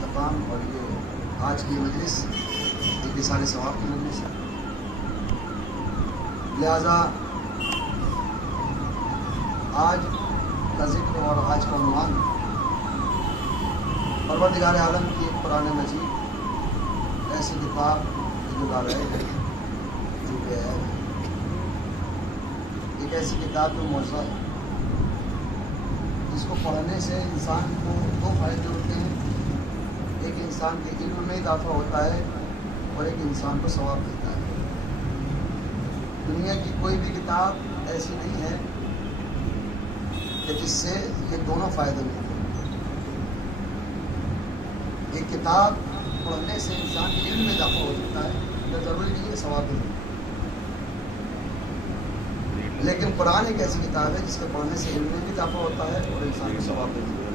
اختتام اور یہ آج کی مجلس ایک اثار ثواب کی مجلس ہے، لہذا آج کا ذکر اور آج کا عنوان پروردگار عالم کی ایک قرآن مجید ایسی کتاب جو لا رہے ہیں جو کہ ہے ایک ایسی کتاب جو معجزہ ہے، جس کو پڑھنے سے انسان کو دو فائدے ہوتے ہیں، ایک انسان کے علم میں اضافہ ہوتا ہے اور ایک انسان کو ثواب ملتا ہے۔ دنیا کی کوئی بھی کتاب ایسی نہیں ہے کہ جس سے یہ دونوں فائدے ملتے ہیں۔ ایک کتاب پڑھنے سے انسان کے علم میں اضافہ ہو سکتا ہے، یہ ضروری نہیں ہے ثواب ملے، لیکن قرآن ایک ایسی کتاب ہے جس کے پڑھنے سے علم میں بھی اضافہ ہوتا ہے اور انسان کو ثواب ملتا ہے۔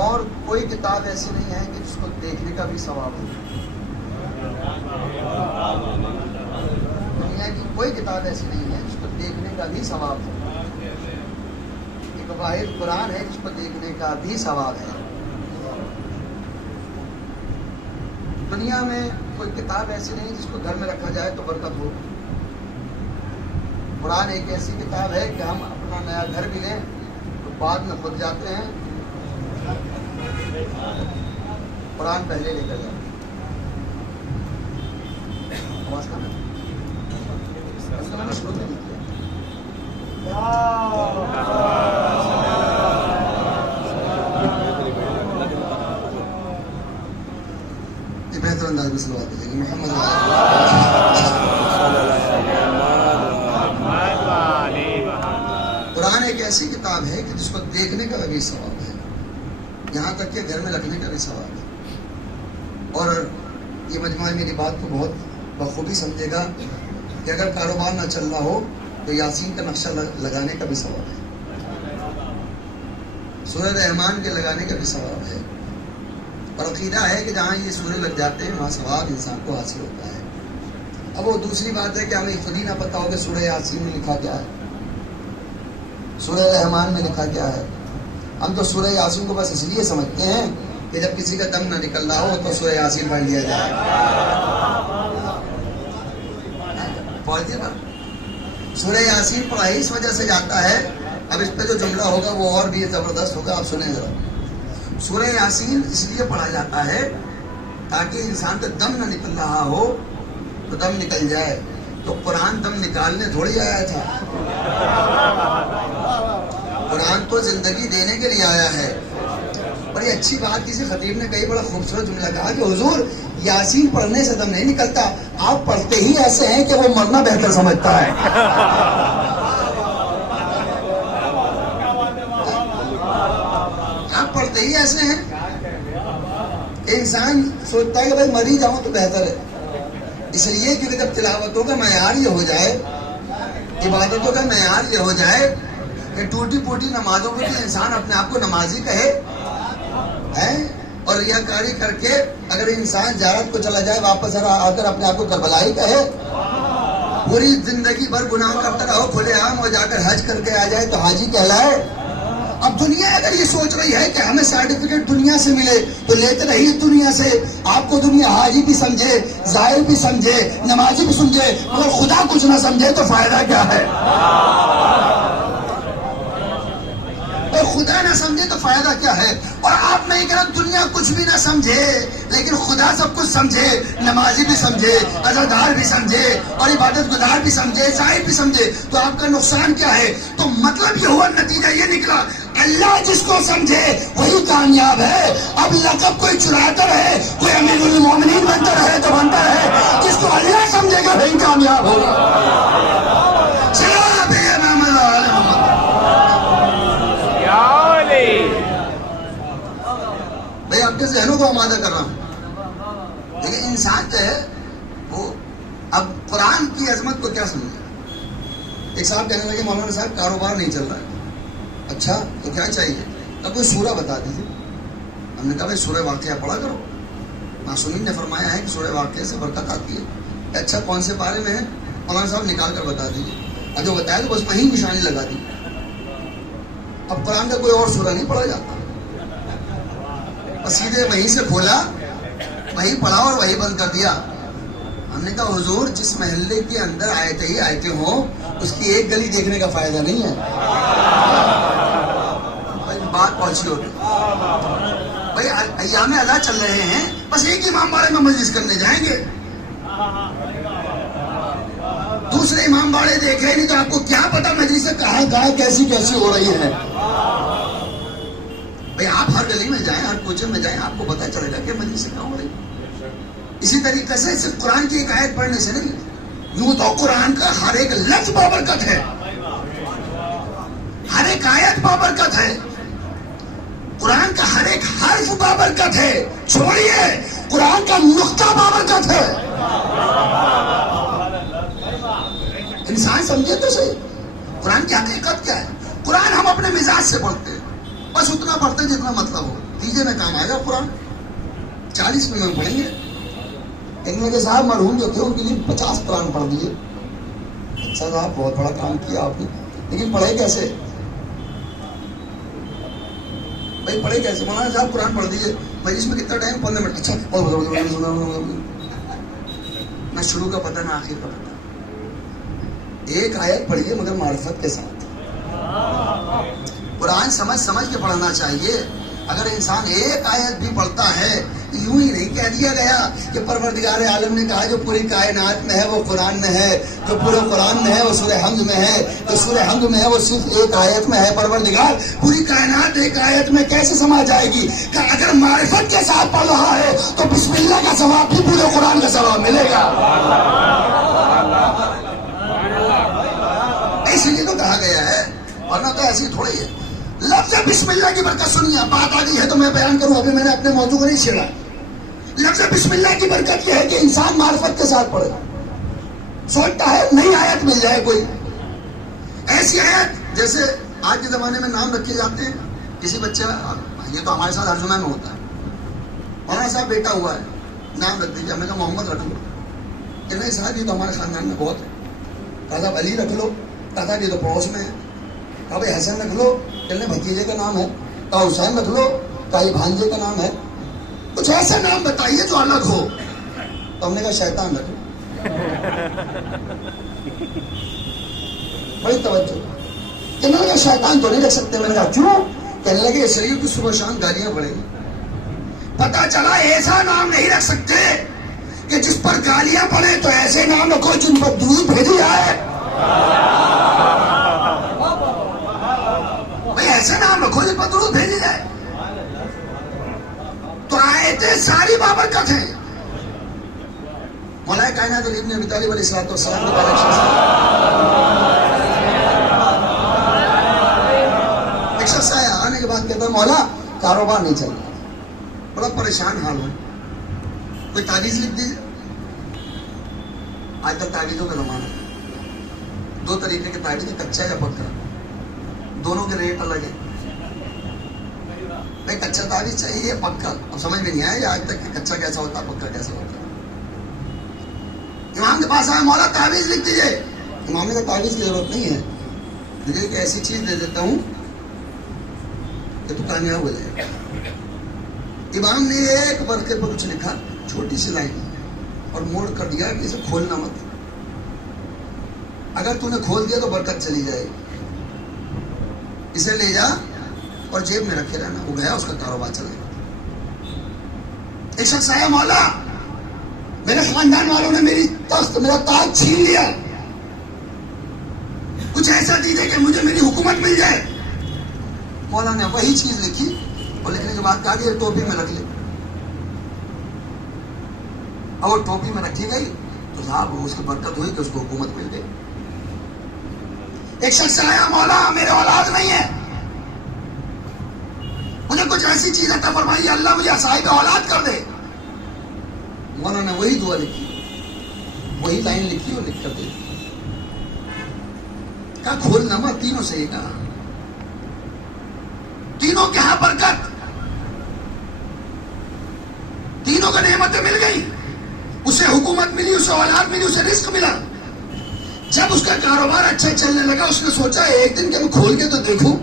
اور کوئی کتاب ایسی نہیں ہے کہ جس کو دیکھنے کا بھی ثواب ہو۔ دنیا کی کوئی کتاب ایسی نہیں ہے جس کو دیکھنے کا بھی ثواب ہو۔ ایک واحد قرآن ہے جس کو دیکھنے کا بھی ثواب ہے۔ دنیا میں کوئی کتاب ایسی نہیں جس کو گھر میں رکھا جائے تو برکت ہو۔ قرآن ایک ایسی کتاب ہے کہ ہم اپنا نیا گھر بھی لیں تو بعد میں خود جاتے ہیں، قرآن پہلے لے کر جاتے ہیں۔ آواز کم ہے؟ میں نے شروع نہیں کیا۔ یہ بہتر انداز میں سلوات دے گی محمد قرآن ایک ایسی کتاب ہے کہ جس کو دیکھنے کا بھی ثواب ہے، یہاں تک کہ گھر میں رکھنے کا بھی ثواب ہے۔ اور یہ مجموعہ میری بات کو بہت بخوبی سمجھے گا کہ اگر کاروبار نہ چل رہا ہو تو یاسین کا نقشہ لگانے کا بھی ثواب ہے، سورہ رحمان کے لگانے کا بھی ثواب ہے۔ اور عقیدہ ہے کہ جہاں یہ سورے لگ جاتے ہیں وہاں ثواب انسان کو حاصل ہوتا ہے۔ اب وہ دوسری بات ہے کہ ہمیں خود ہی نہ پتا ہو کہ سورہ یاسین میں لکھا کیا ہے، سورہ رحمان میں لکھا کیا ہے۔ ہم تو سورہ یاسین کو بس اس لیے سمجھتے ہیں کہ جب کسی کا دم نہ نکل رہا ہو تو سورہ یاسین پڑھ لیا جائے۔ سورہ یاسین پڑھائی اس وجہ سے جاتا ہے، اب اس پہ جو جملہ ہوگا وہ اور بھی زبردست ہوگا، آپ سنیں ذرا۔ سورہ یاسین اس لیے پڑھا جاتا ہے تاکہ انسان کا دم نہ نکل رہا ہو تو دم نکل جائے۔ تو قرآن دم نکالنے تھوڑی آیا تھا، قرآن تو زندگی دینے کے لیے آیا ہے۔ بڑی اچھی بات کسی خطیب نے کئی بڑا خوبصورت جملہ کہا کہ حضور یاسین پڑھنے سے دم نہیں نکلتا، آپ پڑھتے ہی ایسے ہیں کہ وہ مرنا بہتر سمجھتا ہے۔ آپ پڑھتے ہی ایسے ہیں، انسان سوچتا ہے کہ بھائی مر ہی جاؤں تو بہتر ہے۔ اس لیے کیونکہ جب تلاوتوں کا معیار یہ ہو جائے، عبادتوں کا معیار یہ ہو جائے کہ ٹوٹی پوٹی نمازوں میں بھی انسان اپنے آپ کو نمازی کہے اور ریاکاری کر کے اگر انسان زیارت کو چلا جائے واپس آ کر اپنے آپ کو کربلائی کہے، پوری زندگی بھر گناہ کرتا رہو، کھلے عام اور جا کر حج کر کے آ جائے تو حاجی کہلائے۔ اب دنیا اگر یہ سوچ رہی ہے کہ ہمیں سرٹیفکیٹ دنیا سے ملے تو لیتے رہیے دنیا سے، آپ کو دنیا حاجی بھی سمجھے، زائر بھی سمجھے، نمازی بھی سمجھے، مگر خدا کچھ نہ سمجھے تو فائدہ کیا ہے؟ خدا نہ سمجھے تو فائدہ کیا ہے؟ اور آپ نہیں کہنا دنیا کچھ بھی نہ سمجھے لیکن خدا سب کچھ سمجھے، نمازی بھی سمجھے، عزادار بھی سمجھے اور عبادت گزار بھی سمجھے، زاہد بھی سمجھے، تو آپ کا نقصان کیا ہے؟ تو مطلب یہ ہوا، نتیجہ یہ نکلا، اللہ جس کو سمجھے وہی کامیاب ہے۔ اب لقب کوئی چراتا رہے، کوئی امیر المومنین بنتا رہے تو بنتا رہے، جس کو اللہ سمجھے گا وہی کامیاب ہوگا۔ بھائی اپنے ذہنوں کو آمادہ کر رہا ہوں، لیکن انسان جو ہے وہ اب قرآن کی عظمت کو کیا سمجھے؟ ایک صاحب کہنے لگے مولانا صاحب کاروبار نہیں چل رہا ہے، اچھا تو کیا چاہیے؟ اب کوئی سورہ بتا دیجیے۔ ہم نے کہا بھائی سورہ واقعہ پڑھا کرو، معصومین نے فرمایا ہے کہ سورہ واقعہ سے برکت آتی ہے۔ اچھا کون سے پارے میں ہے؟ مولانا صاحب نکال کر بتا دیجیے۔ اب جو بتایا تو بس وہیں نشانی لگا دی۔ اب قرآن کا کوئی اور سورہ نہیں پڑھا جاتا، اور سیدھے وہیں سے کھولا, وہی پڑھا اور وہی بند کر دیا. ہم نے کہا حضور جس محلے کے اندر آیتیں ہی آیتیں ہوں اس کی ایک گلی دیکھنے کا فائدہ نہیں ہے. بات پہنچی ہوگی بھائی, ایام اللہ چل رہے ہیں, بس ایک امام باڑے میں مجلس کرنے جائیں گے, دوسرے امام باڑے دیکھے نہیں تو آپ کو کیا پتا مجلس کہاں کہاں کیسی کیسی ہو رہی ہے. بھائی آپ ہر گلی میں جائیں, ہر کوچے میں جائیں, آپ کو پتا چلے گا کہ مجلس کہاں ہو رہی ہے. اسی طریقے سے صرف قرآن کی ایک آیت پڑھنے سے نہیں, یوں تو قرآن کا ہر ایک لفظ بابرکت ہے, ہر ایک آیت بابرکت ہے, قرآن کا ہر ایک حرف بابرکت ہے. چھوڑیے قرآن کا نقطہ بابرکت ہے. انسان سمجھے تو صحیح قرآن کی حقیقت کیا ہے. قرآن ہم اپنے مزاج سے پڑھتے ہیں, بس اتنا پڑھتے ہیں جتنا مطلب ہو, تیجے میں کام آئے گا قرآن. 40 میں پڑھیں گے. کہنے کے صاحب مرحوم جو تھے ان کے لیے 50 قرآن پڑھ دیے. اچھا صاحب بہت بڑا کام کیا آپ نے, لیکن پڑھے کیسے بھائی, پڑھے کیسے؟ مولانا صاحب قرآن پڑھ دیے بھائی, اس میں کتنا ٹائم؟ 15 منٹ. اچھا نہ شروع کا پتہ نہ آخر کا پتہ. ایک آیت پڑھیے مگر معرفت کے ساتھ. قرآن سمجھ کے پڑھنا چاہیے. اگر انسان ایک آیت بھی پڑھتا ہے, یوں ہی نہیں کہہ دیا گیا کہ پروردگار عالم نے کہا جو پوری کائنات میں ہے وہ قرآن میں ہے, جو پورے قرآن میں ہے وہ سورہ حمد میں ہے, جو سورہ حمد میں ہے وہ صرف ایک آیت میں ہے. پروردگار پوری کائنات ایک آیت میں کیسے سما جائے گی؟ کہ اگر معرفت کے ساتھ پڑھ رہا ہے تو بسم اللہ کا ثواب بھی پورے قرآن کا ثواب ملے گا. اسی لیے تو کہا گیا ہے, ورنہ تو ایسی تھوڑی ہے. لفظ بسم اللہ کی برکت سنیے, بات آ گئی ہے تو میں بیان کروں, ابھی میں نے اپنے موضوع کو نہیں چھیڑا. لفظ بسم اللہ کی برکت یہ ہے کہ انسان معرفت کے ساتھ پڑھے. سوچتا ہے نئی آیت مل جائے, کوئی ایسی آیت جیسے آج کے زمانے میں نام رکھے جاتے ہیں کسی بچے, یہ تو ہمارے ساتھ ہر جمعہ میں ہوتا ہے. مولانا صاحب بیٹا ہوا ہے, نام رکھ دیجیے. ہمیں کہا محمد رکھ لو. کہ نہیں صاحب یہ تو ہمارے خاندان میں بہت ہے. کہا صاحب علی رکھ لو. کہا صاحب یہ تو پڑوس میں ہے. کہا بھائی حسن رکھ لو. کہنے بھتیجے کا نام ہے. کہا حسین رکھ لو. کہا یہ بھانجے کا نام ہے. کچھ ایسا نام بتائیے جو الگ ہو. تو ہم نے کہا شیطان رکھ لو. بڑی توجہ. کہنے لگا شیطان تو نہیں رکھ سکتے. میں نے کہا کیوں؟ کہنے لگے اس شریر کی صبح شام گالیاں پڑیں گی. پتا چلا ایسا نام نہیں رکھ سکتے کہ جس پر گالیاں پڑے, تو ایسے نام رکھو جن پر درود بھیجی جائے. بھائی ایسے نام رکھو جن پر درود بھیجی جائے. تو آیتیں ساری بابرکت ہیں. مولا کائنات علی ابن ابی طالب علیہ الصلوۃ والسلام کے بارے ایک شخص آیا, آنے کے بعد کہتا ہے مولا کاروبار نہیں چل رہا, بڑا پریشان حال ہوں, کوئی تعویذ لکھ دیجیے. آج تک تعویذوں کا زمانہ ہے. 2 طریقے کے تعویذ, کچا یا پکا, دونوں کے ریٹ الگ ہیں. بھائی کچا تعویذ چاہیے پکا, اب سمجھ میں نہیں آیا آج تک کہ کچا کیسا ہوتا پکا کیسا ہوتا. امام کے پاس آیا, مولا تعویذ لکھ دیجیے. امام نے کہا تعویذ کی ضرورت نہیں ہے, مجھے ایک ایسی چیز دے دیتا ہوں کہ تو کامیاب ہو جائے. امام نے ایک ورقے پر کچھ لکھا, چھوٹی سی لائن, اور موڑ کر دیا کہ اسے کھولنا مت. اگر تو نے کھول دیا تو برکت چلی جائے. اسے لے جا اور جیب میں رکھے رہنا. وہ گیا, اس کا کاروبار چلا گیا. ایک شخص آیا, مولا میرے خاندان والوں نے میری تخت, میرا تاج چھین لیا, کچھ ایسا دیجیے کہ مجھے میری حکومت مل جائے. مولا نے وہی چیز لکھی, اور لکھنے کے بعد کہا کہ ٹوپی میں رکھ لے. اور وہ ٹوپی میں رکھی گئی تو صاحب اس کی برکت ہوئی کہ اس کو حکومت مل گئی. ایک شخص آیا, مولا میرے اولاد نہیں ہے, مجھے کچھ ایسی چیز عطا فرمائیے, اللہ مجھے صاحب اولاد کر دے. مولا نے وہی دعا لکھی, وہی لائن لکھی اور لکھ کر دے. کہا کھولنا مت, تینوں سے ہی کہا, تینوں کے ہاں برکت, تینوں کو نعمتیں مل گئی. اسے حکومت ملی, اسے اولاد ملی, اسے رزق ملا. جب اس کا کاروبار اچھا چلنے لگا, اس نے سوچا ایک دن کہ میں کھول کے تو دیکھوں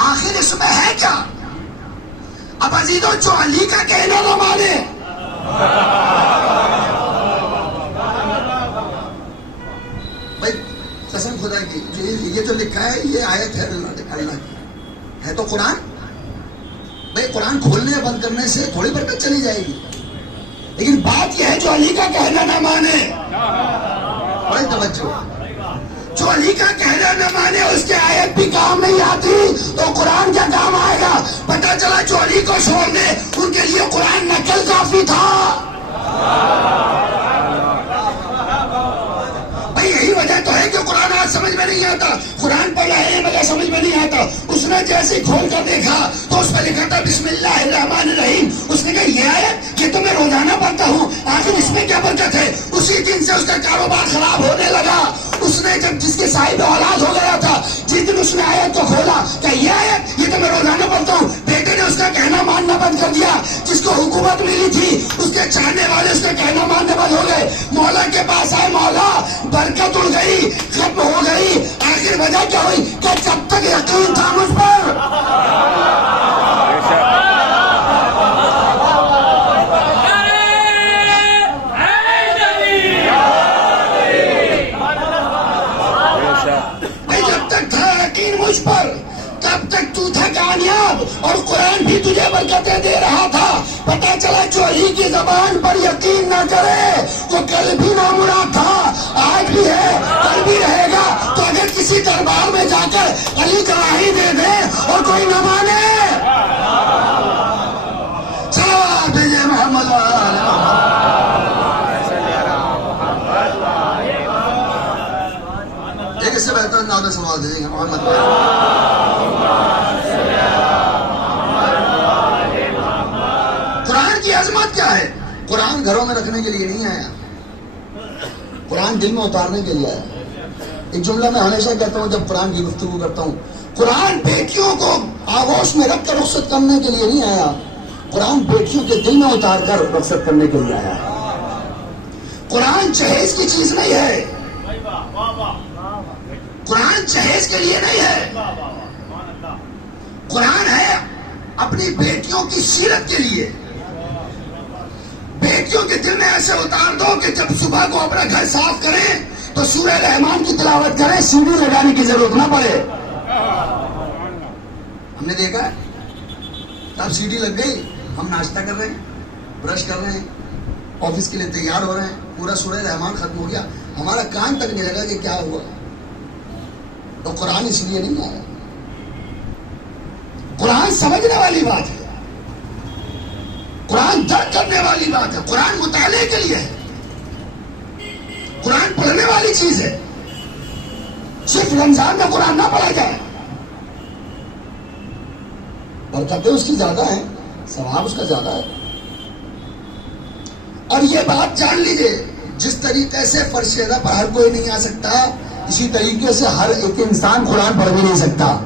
آخر اس میں ہے کیا. اب عزیزوں جو علی کا کہنا نہ مانے، بھائی قسم خدا کی یہ جو لکھا ہے یہ آیت ہے اللہ کی، ہے تو قرآن. بھائی قرآن کھولنے یا بند کرنے سے تھوڑی برکت چلی جائے گی، لیکن بات یہ ہے جو علی کا کہنا نہ مانے، بڑی توجہ، جو علی کا کہنا نہ مانے اس کے آیت بھی کام نہیں آتی تو قرآن کیا کام آئے گا. پتہ چلا جو علی کو چھوڑنے ان کے لیے قرآن نقل کافی تھا. بھائی یہی وجہ تو ہے کہ قرآن آج سمجھ میں نہیں آتا، قرآن پڑھا ہے مگر سمجھ میں نہیں آتا. اس نے جیسے کھول کر دیکھا تو اس پہ لکھا تھا بسم اللہ الرحمن الرحیم. اس نے کہا یہ آیت یہ تو میں روزانہ پڑھتا ہوں، آخر اس میں کیا برکت ہے. اسی دن سے اس کا کاروبار خراب ہونے لگا. اس نے جب جس کے صاحب اولاد ہو گیا تھا، جس دن اس نے آیت کو کھولا کہ یہ آیت یہ تو میں روزانہ پڑھتا ہوں، بیٹے نے اس کا کہنا ماننا بند کر دیا. جس کو حکومت ملی تھی اس کے چاہنے والے اس کا کہنا ماننے بند ہو گئے. مولا کے پاس آئے، مولا برکت اڑ گئی، ختم ہو گئی. آخر وجہ کیا ہوئی کہ جب تک یقین تھا مجھ پر، مجھ پر تب تک تو تھا کامیاب اور قرآن بھی تجھے برکتیں دے رہا تھا. پتہ چلا جو علی کی زبان پر یقین نہ کرے وہ کل بھی نامراد تھا، آج بھی ہے، کل بھی رہے گا. تو اگر کسی دربار میں جا کر علی گواہی دے دے اور کوئی نہ مانے، چلو بھیجے محمد ایک اس سے بہتر نام سوال دے دیں گے محمد. قرآن کی عظمت کیا ہے؟ قرآن گھروں میں رکھنے کے لیے نہیں آیا، قرآن دل میں اتارنے کے لیے آیا. ایک جملہ میں ہمیشہ کہتا ہوں جب قرآن کی گفتگو کرتا ہوں، قرآن بیٹیوں کو آغوش میں رکھ کر رخصت کرنے کے لیے نہیں آیا، قرآن بیٹیوں کے دل میں اتار کر رخصت کرنے کے لیے آیا. قرآن جہیز کی چیز نہیں ہے، قرآن جہیز کے لیے نہیں ہے. قرآن ہے اپنی بیٹیوں کی سیرت کے لیے. بیٹیوں کے دل میں ایسے اتار دو کہ جب صبح کو اپنا گھر صاف کریں تو سورہ رحمان کی تلاوت کریں، سیڑھی لگانے کی ضرورت نہ پڑے. ہم نے دیکھا ہے اب سیڑھی لگ گئی، ہم ناشتہ کر رہے ہیں، برش کر رہے ہیں، آفس کے لیے تیار ہو رہے ہیں، پورا سورہ رحمان ختم ہو گیا، ہمارا کان تک نہیں لگا کہ کیا ہوا. تو قرآن اس لیے نہیں آیا. قرآن سمجھنے والی بات ہے، قرآن درک کرنے والی بات ہے، قرآن مطالعے کے لیے ہے، قرآن پڑھنے والی چیز ہے. صرف رمضان میں قرآن نہ پڑھا جائے، برکتیں اس کی زیادہ ہیں، ثواب اس کا زیادہ ہے. اور یہ بات جان لیجئے، جس طریقے سے فرش ادا پر ہر کوئی نہیں آ سکتا، اسی طریقے سے ہر ایک انسان قرآن پڑھ بھی نہیں سکتا،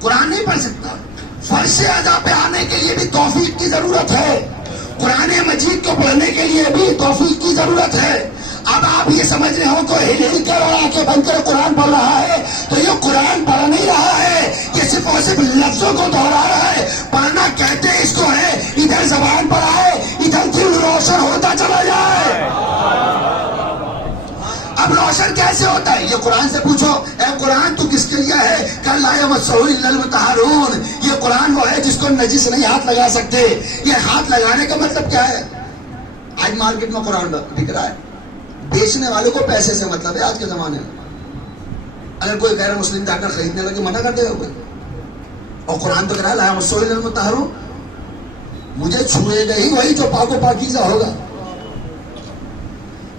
قرآن نہیں پڑھ سکتا. فرش ادا پہ آنے کے لیے بھی توفیق کی ضرورت ہے، قرآن مجید کو پڑھنے کے لیے بھی توفیق کی ضرورت ہے. اب آپ یہ سمجھ رہے ہو کوئی ہل ہل کر اور آنکھیں بند کر قرآن پڑھ رہا ہے تو یہ قرآن پڑھ نہیں رہا ہے، یہ صرف اور صرف لفظوں کو دوہرا رہا ہے. پڑھنا کہتے اس کو ہے ادھر زبان پر آئے، ادھر دل روشن ہوتا چلا جائے. اب روشن کیسے ہوتا ہے؟ یہ قرآن سے پوچھو، اے قرآن تو کس کے لیے ہے؟ کہ لا یمسہ الا المطہرون. یہ قرآن وہ ہے جس کو نجس نہیں ہاتھ لگا سکتے. یہ ہاتھ لگانے کا مطلب کیا ہے؟ آج مارکیٹ میں قرآن بک رہا ہے، بیچنے والے کو پیسے سے مطلب ہے. آج کے زمانے میں اگر کوئی غیر مسلم جا کر خریدنے لگے منع کر دے گا کوئی؟ اور قرآن تو کہہ رہا ہے لا یمسہ الا المطہرون، مجھے چھوئے گا ہی وہی جو پاک و پاکیزہ ہوگا.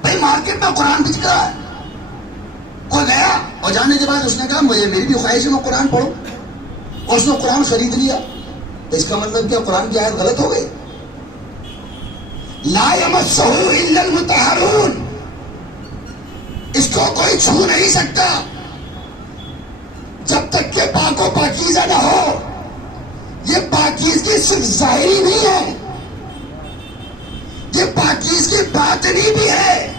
بھائی مارکیٹ میں قرآن بک رہا ہے، کوئی گیا اور جانے کے بعد اس نے کہا مجھے میری بھی خواہش ہے میں قرآن پڑھوں، اور اس نے قرآن خرید لیا، تو اس کا مطلب کیا قرآن کی آیت غلط ہو گئی؟ لا یمسہ الا المطہرون، اس کو کوئی چھو نہیں سکتا جب تک کہ پاک و پاکیزہ نہ ہو. یہ پاکیزگی صرف ظاہری نہیں ہے، یہ پاکیزگی باطنی بھی ہے.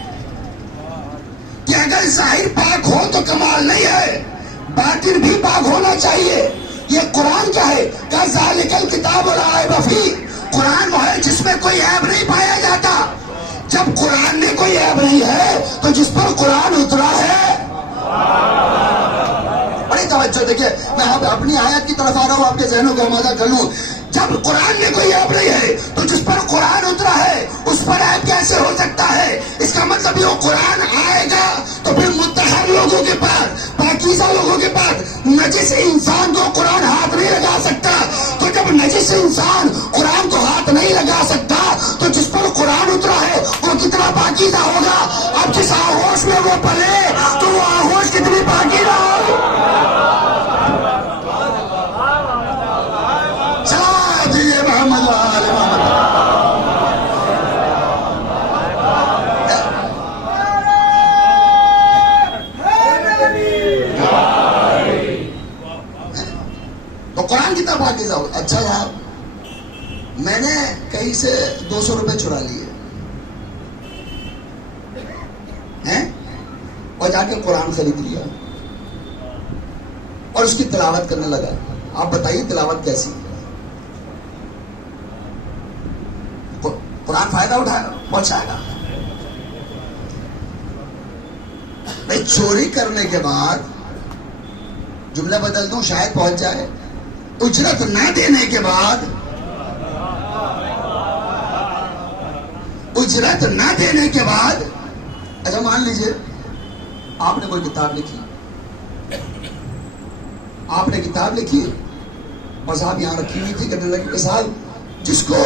کہ اگر ظاہر پاک ہو تو کمال نہیں ہے، باطن بھی پاک ہونا چاہیے. یہ قرآن کیا ہے؟ ہے کہ ذالک الکتاب لا ریب فیہ، قرآن وہ ہے جس میں کوئی عیب نہیں پایا جاتا. جب قرآن میں کوئی عیب نہیں ہے تو جس پر قرآن اترا ہے. بڑی توجہ دیکھیے، میں اپنی آیت کی طرف آ رہا ہوں، آپ کے ذہنوں کو آمادہ کر لوں. جب قرآن میں کوئی عیب نہیں ہے تو جس پر قرآن اترا ہے اس پر عیب کیسے ہو سکتا ہے؟ اس کا مطلب یہ قرآن آئے گا تو پھر مطہر لوگوں کے پاس، پاکیزہ لوگوں کے پاس نجس انسان کو قرآن ہاتھ نہیں لگا سکتا. تو جب نجس انسان قرآن کو ہاتھ نہیں لگا سکتا تو جس پر قرآن اترا ہے وہ کتنا پاکیزہ ہوگا؟ اب جس آغوش میں وہ پلے تو وہ آغوش کتنی پاکیزہ ہوگی؟ قرآن کی طرف آگے جاؤ. اچھا صاحب، میں نے کہیں سے 200 روپے چرا لیے ہیں اور جا کے قرآن خرید لیا اور اس کی تلاوت کرنے لگا. آپ بتائیے تلاوت کیسی؟ قرآن فائدہ اٹھائے پہنچائے گا؟ بھائی چوری کرنے کے بعد، جملہ بدل دوں شاید پہنچ جائے، اجرت نہ دینے کے بعد، اجرت نہ دینے کے بعد، اچھا مان لیجئے آپ نے کوئی کتاب لکھی، آپ نے کتاب لکھی، بس آپ یہاں رکھی ہوئی تھی، کہنے لگے کہ صاحب جس کو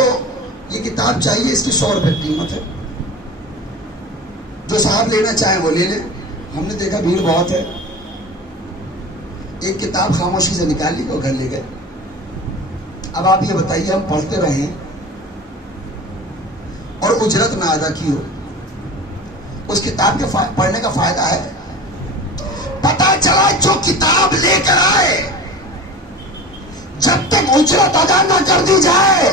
یہ کتاب چاہیے اس کی 100 روپے قیمت ہے، جو صاحب لینا چاہیں وہ لے لیں. ہم نے دیکھا بھیڑ بہت ہے، ایک کتاب خاموشی سے نکال لی اور گھر لے گئے. اب آپ یہ بتائیے ہم پڑھتے رہیں اور اجرت نہ ادا کی ہو، اس کتاب کے پڑھنے کا فائدہ ہے؟ پتا چلا جو کتاب لے کر آئے جب تک اجرت ادا نہ کر دی جائے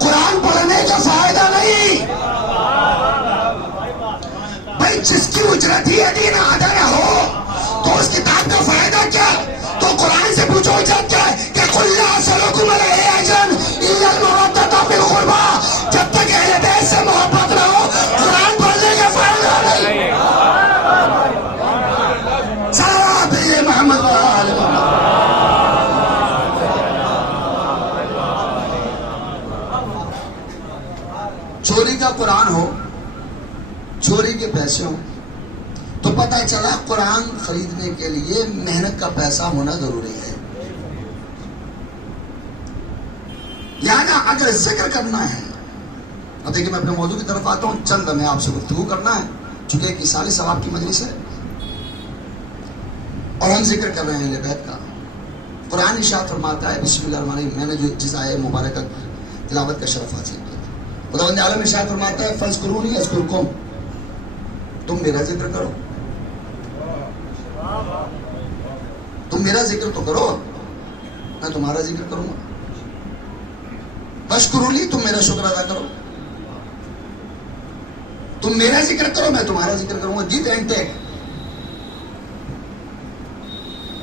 قرآن پڑھنے کا فائدہ نہیں. بھائی جس کی اجرت ہی ادا نہ ہو تو اس کتاب کا فائدہ کیا؟ تو قرآن سے پوچھو اجرت کیا ہے کہ قل لا اسألکم علیہ اجرا الا المودۃ فی القربى. جب تک اہل بیت سے محبت نہ ہو قرآن پڑھنے کا فائدہ نہیں. صلوات محمد و آل محمد. چوری کا قرآن ہو، چوری کے پیسے ہوں، تو پتہ چلا قرآن خریدنے کے لیے محنت کا پیسہ ہونا ضروری ہے. یعنی اگر ذکر کرنا ہے، اب دیکھیں میں اپنے موضوع کی طرف آتا ہوں، چند میں آپ سے گفتگو کرنا ہے چونکہ ایک اصال ثواب کی مجلس ہے اور ہم ذکر کر رہے ہیں اہل بیت کا. قرآن ارشاد فرماتا ہے بسم اللہ الرحمن الرحیم. میں نے جو جس آیت مبارکہ تلاوت کا شرف حاصل کیا، خداوند عالم ارشاد فرماتا ہے فاذکرونی اذکرکم، تم میرا ذکر کرو، تم میرا ذکر تو کرو، میں تمہارا ذکر کروں گا. فاشکرونی، تم میرا شکر ادا کرو، تم میرا ذکر کرو میں تمہارا ذکر کروں گا. Give and take.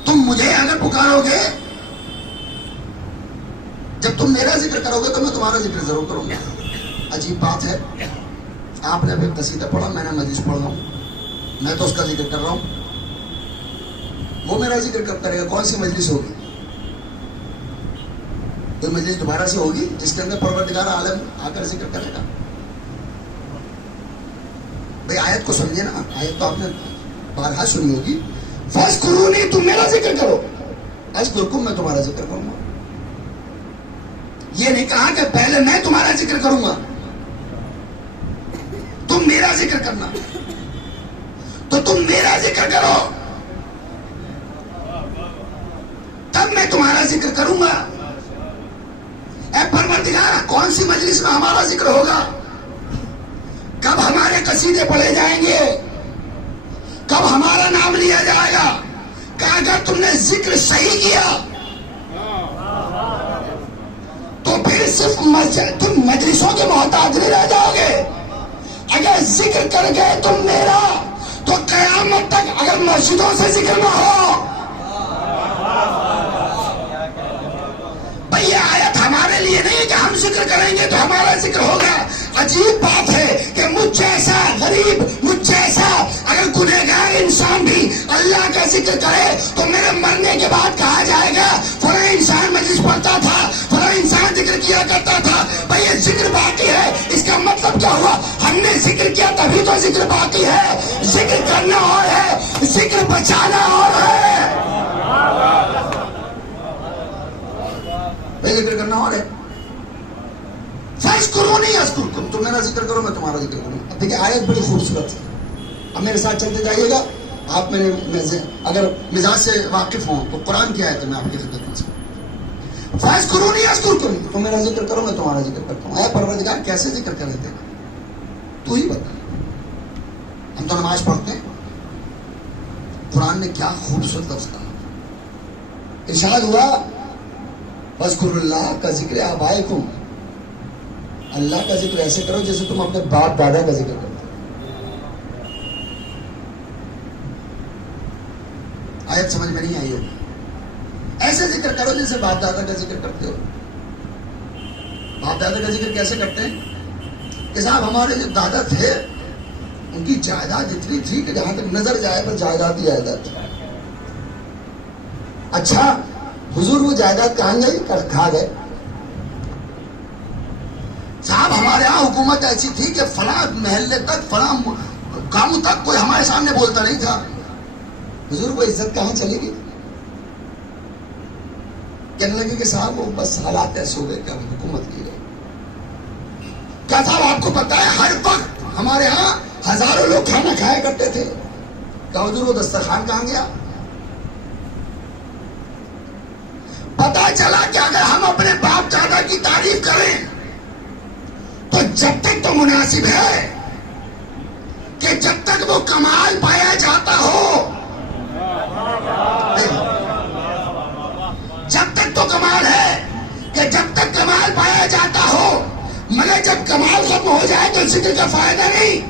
تم مجھے اگر پکارو گے، جب تم میرا ذکر کرو گے تو میں تمہارا ذکر ضرور کروں گا. عجیب بات ہے، آپ نے ابھی قصیدہ پڑھا، میں نے مجلس پڑھ رہا ہوں، میں تو اس کا ذکر کر رہا ہوں، وہ میرا ذکر کب کرے گا؟ کون سی مجلس ہوگی؟ کوئی مجلس دوبارہ سے ہوگی جس کے اندر پروردگار عالم آ کر ذکر کرے گا؟ بھائی آیت کو سمجھے نا، آیت تو آپ نے بارہا سنی ہوگی. فاذکرونی، تم میرا ذکر کرو، اذکرکم، میں تمہارا ذکر کروں گا. یہ نہیں کہا کہ پہلے میں تمہارا ذکر کروں گا، تم میرا ذکر کرنا. تو تم میرا ذکر کرو تب میں تمہارا ذکر کروں گا. اے پروردگار، کون سی مجلس میں ہمارا ذکر ہوگا؟ کب ہمارے قصیدے پڑھے جائیں گے؟ کب ہمارا نام لیا جائے گا کہ اگر تم نے ذکر صحیح کیا تو پھر صرف تم مجلسوں کے محتاج نہیں رہ جاؤ گے. اگر ذکر کر گئے تم میرا تو قیامت تک اگر مسجدوں سے ذکر نہ ہو، جائیں گے تو ہمارا ذکر ہوگا. عجیب بات ہے کہ مجھ جیسا غریب، مجھ جیسا اگر گنہگار انسان بھی اللہ کا ذکر کرے تو میرے مرنے کے بعد کہا جائے گا فلاں انسان مجلس پڑھتا تھا، فلاں انسان ذکر کیا کرتا تھا. بھائی یہ ذکر باقی ہے، اس کا مطلب کیا ہوا؟ ہم نے ذکر کیا تبھی تو ذکر باقی ہے. ذکر کرنا اور ہے، ذکر بچانا اور ہے. بھائی ذکر کرنا اور ہے. فَاذْكُرُونِي أَذْكُرْكُمْ، تم میرا ذکر کرو میں تمہارا ذکر کروں. اب دیکھیں آیت بڑی خوبصورت ہے. اب میرے ساتھ چلتے جائیے گا. آپ میرے اگر مزاج سے واقف ہوں تو قرآن کی آیت ہے، میں آپ کی خدمت میں سمجھوں. فَاذْكُرُونِي أَذْكُرْكُمْ، تم میرا ذکر کرو میں تمہارا ذکر کرتا ہوں. اے پروردگار کیسے ذکر کر لیتے ہیں تو ہی بتا. ہم تو نماز پڑھتے ہیں، قرآن نے کیا خوبصورت لفظ کہا. ارشاد ہوا فَاذْكُرُوا اللَّهَ كَذِكْرِ آبَائِكُمْ، اللہ کا ذکر ایسے کرو جیسے تم اپنے باپ دادا کا ذکر کرتے ہو. آیت سمجھ میں نہیں آئی ہوگی. ایسے ذکر کرو جیسے باپ دادا کا ذکر کرتے ہو. باپ دادا کا ذکر کیسے کرتے ہیں کہ صاحب ہمارے جو دادا تھے ان کی جائیداد اتنی تھی کہ جہاں تک نظر جائے پر جائیداد ہی جائیداد تھی. اچھا حضور وہ جائیداد کہاں گئی؟ کھا گئے. صاحب ہمارے ہاں حکومت ایسی تھی کہ فلاں محلے تک، فلاں گاؤں تک کوئی ہمارے سامنے بولتا نہیں تھا. حضور وہ عزت کہاں چلی گئی؟ کہنے لگے کہ صاحب وہ بس حالات ایسے ہو گئے کہ ہم حکومت کی گئی. کیا صاحب آپ کو پتا ہے ہر وقت ہمارے ہاں ہزاروں لوگ کھانا کھایا کرتے تھے. کہ حضور وہ دسترخوان کہاں گیا؟ پتا چلا کہ اگر ہم اپنے باپ دادا کی تعریف کریں تو جب تک تو مناسب ہے کہ جب تک وہ کمال پایا جاتا ہو، جب تک تو کمال ہے کہ جب تک کمال پایا جاتا ہو، مگر جب کمال ختم ہو جائے تو ذکر کا فائدہ نہیں.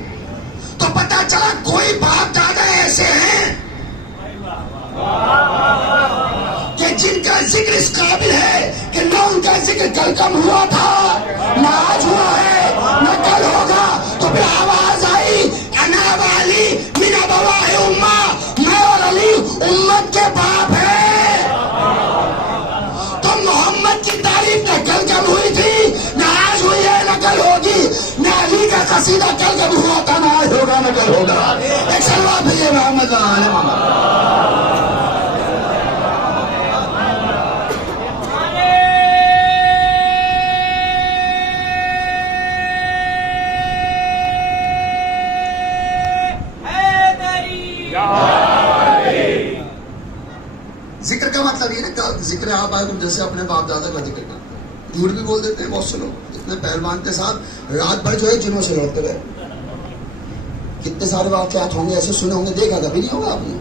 تو پتا چلا کوئی باپ دادا ایسے ہیں کہ جن کا ذکر اس قابل ہے کہ نہ ان کا ذکر کل کم ہوا تھا، نہ آج ہوا ہے، نہ کل ہوگا. تو پھر آواز آئی انا والی من ابوائے امہ، میں اور علی امت کے باپ ہیں. تو محمد کی تعریف نہ کل کم ہوئی تھی، نہ آج ہوئی ہے، نہ کل ہوگی. نہ علی کا قصیدہ کل کم ہوا تھا، نہ آج ہوگا، نہ کل ہوگا. ایک سلوات بھیجیے محمد آل محمد. ذکر کا مطلب یہ نا، ذکر آپ آئے تم جیسے اپنے باپ دادا کا ذکر کرتے ہیں. جھوٹ بھی بول دیتے ہیں بہت سے لوگ. اتنے پہلوان کے ساتھ رات بھر جو ہے جنوں سے لڑتے رہے. کتنے سارے واقعات ہوں گے ایسے سنے ہوں گے، دیکھا کبھی نہیں ہوگا آپ نے